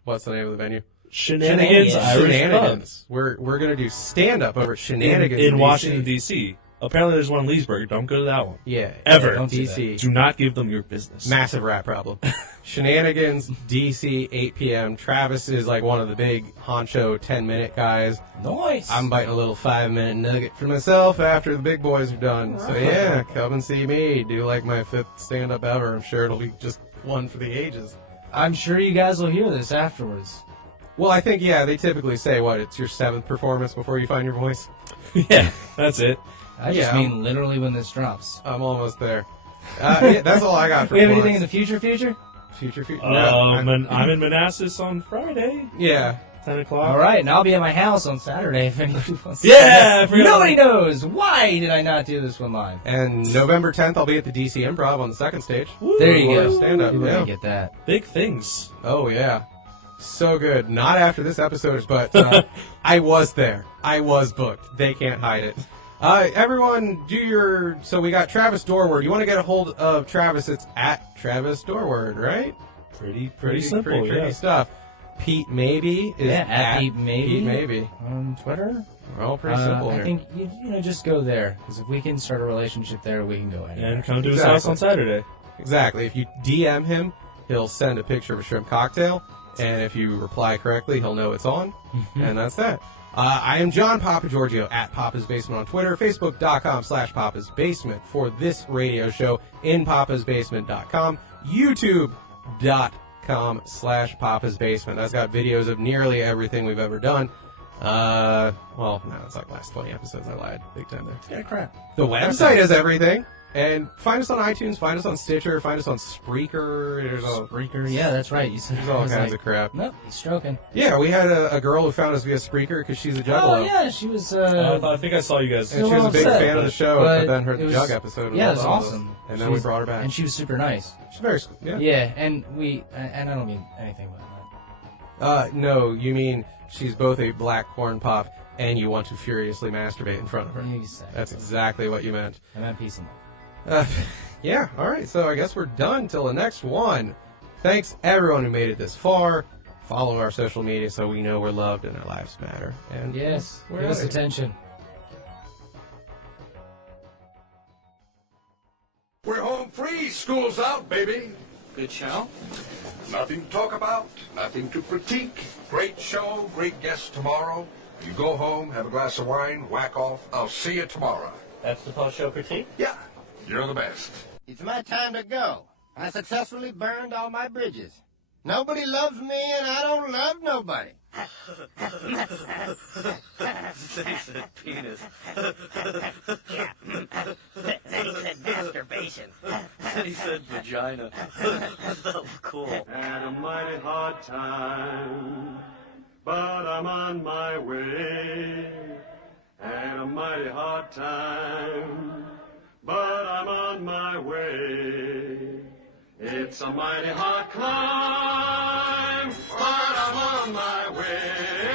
what's the name of the venue? Shenanigans Irish Pub Shenanigans. We're going to do stand-up over at Shenanigans in DC. Washington, D.C. Apparently there's one in Leesburg. Don't go to that one. Yeah. Ever. don't do DC. Do not give them your business. Massive rat problem. Shenanigans, DC, 8 p.m. Travis is like one of the big honcho 10-minute guys. Nice. I'm biting a little 5-minute nugget for myself after the big boys are done. So yeah, come and see me. Do like my 5th stand-up ever. I'm sure it'll be just one for the ages. I'm sure you guys will hear this afterwards. Well, I think, they typically say, it's your 7th performance before you find your voice? Yeah, that's it. I just mean literally when this drops. I'm almost there. That's all I got for We have Florence. anything in the future? Future? I'm in Manassas on Friday. Yeah. 10 o'clock. All right, and I'll be at my house on Saturday if anybody wants to. Yeah, I forgot. Nobody knows. Why did I not do this one live? And November 10th, I'll be at the DC Improv on the 2nd stage. Woo. There you go. Stand-up, People yeah. can get that. Big things. Oh, yeah. So good. Not after this episode, but I was there. I was booked. They can't hide it. Everyone, so we got Travis Dorward. You want to get a hold of Travis, it's at Travis Dorward, right? Pretty simple, pretty stuff. Pete Maybe is at Pete Maybe. On Twitter? We're all pretty simple I here. think, just go there. Because if we can start a relationship there, we can go anywhere. And come to his house on Saturday. Exactly. If you DM him, he'll send a picture of a shrimp cocktail. And if you reply correctly, he'll know it's on. And that's that. I am John Papa Giorgio at Papa's Basement on Twitter, Facebook.com/Papa's Basement for this radio show, in papasbasement.com, YouTube.com/Papa's Basement. That's got videos of nearly everything we've ever done. It's like last 20 episodes. I lied big time there. Yeah, crap. The website has everything. And find us on iTunes, find us on Stitcher, find us on Spreaker. Spreaker, yeah, that's right. You said There's all kinds of crap. Nope, he's stroking. Yeah, we had a girl who found us via Spreaker because she's a juggalo. Oh, yeah, she was... I think I saw you guys. And she was a big fan of the show, but then her Jug episode was it was awesome. And then we brought her back. And she was super nice. She's very sweet, yeah. Yeah, and I don't mean anything by that. No, you mean she's both a black corn pop and you want to furiously masturbate in front of her. Exactly. That's exactly what you meant. I meant peace and love. Yeah, alright, so I guess we're done till the next one. Thanks everyone who made it this far. Follow our social media so we know we're loved and our lives matter. And yes, give us attention. We're home free, school's out, baby. Good show? Nothing to talk about, nothing to critique. Great show, great guests tomorrow. You go home, have a glass of wine, whack off. I'll see you tomorrow. That's the post-show critique? Yeah, you're the best. It's my time to go. I successfully burned all my bridges. Nobody loves me, and I don't love nobody. Then he said penis. Then he said masturbation. Then he said vagina. That was cool. Had a mighty hard time, but I'm on my way. Had a mighty hard time, but I'm on my way. It's a mighty hard climb, but I'm on my way.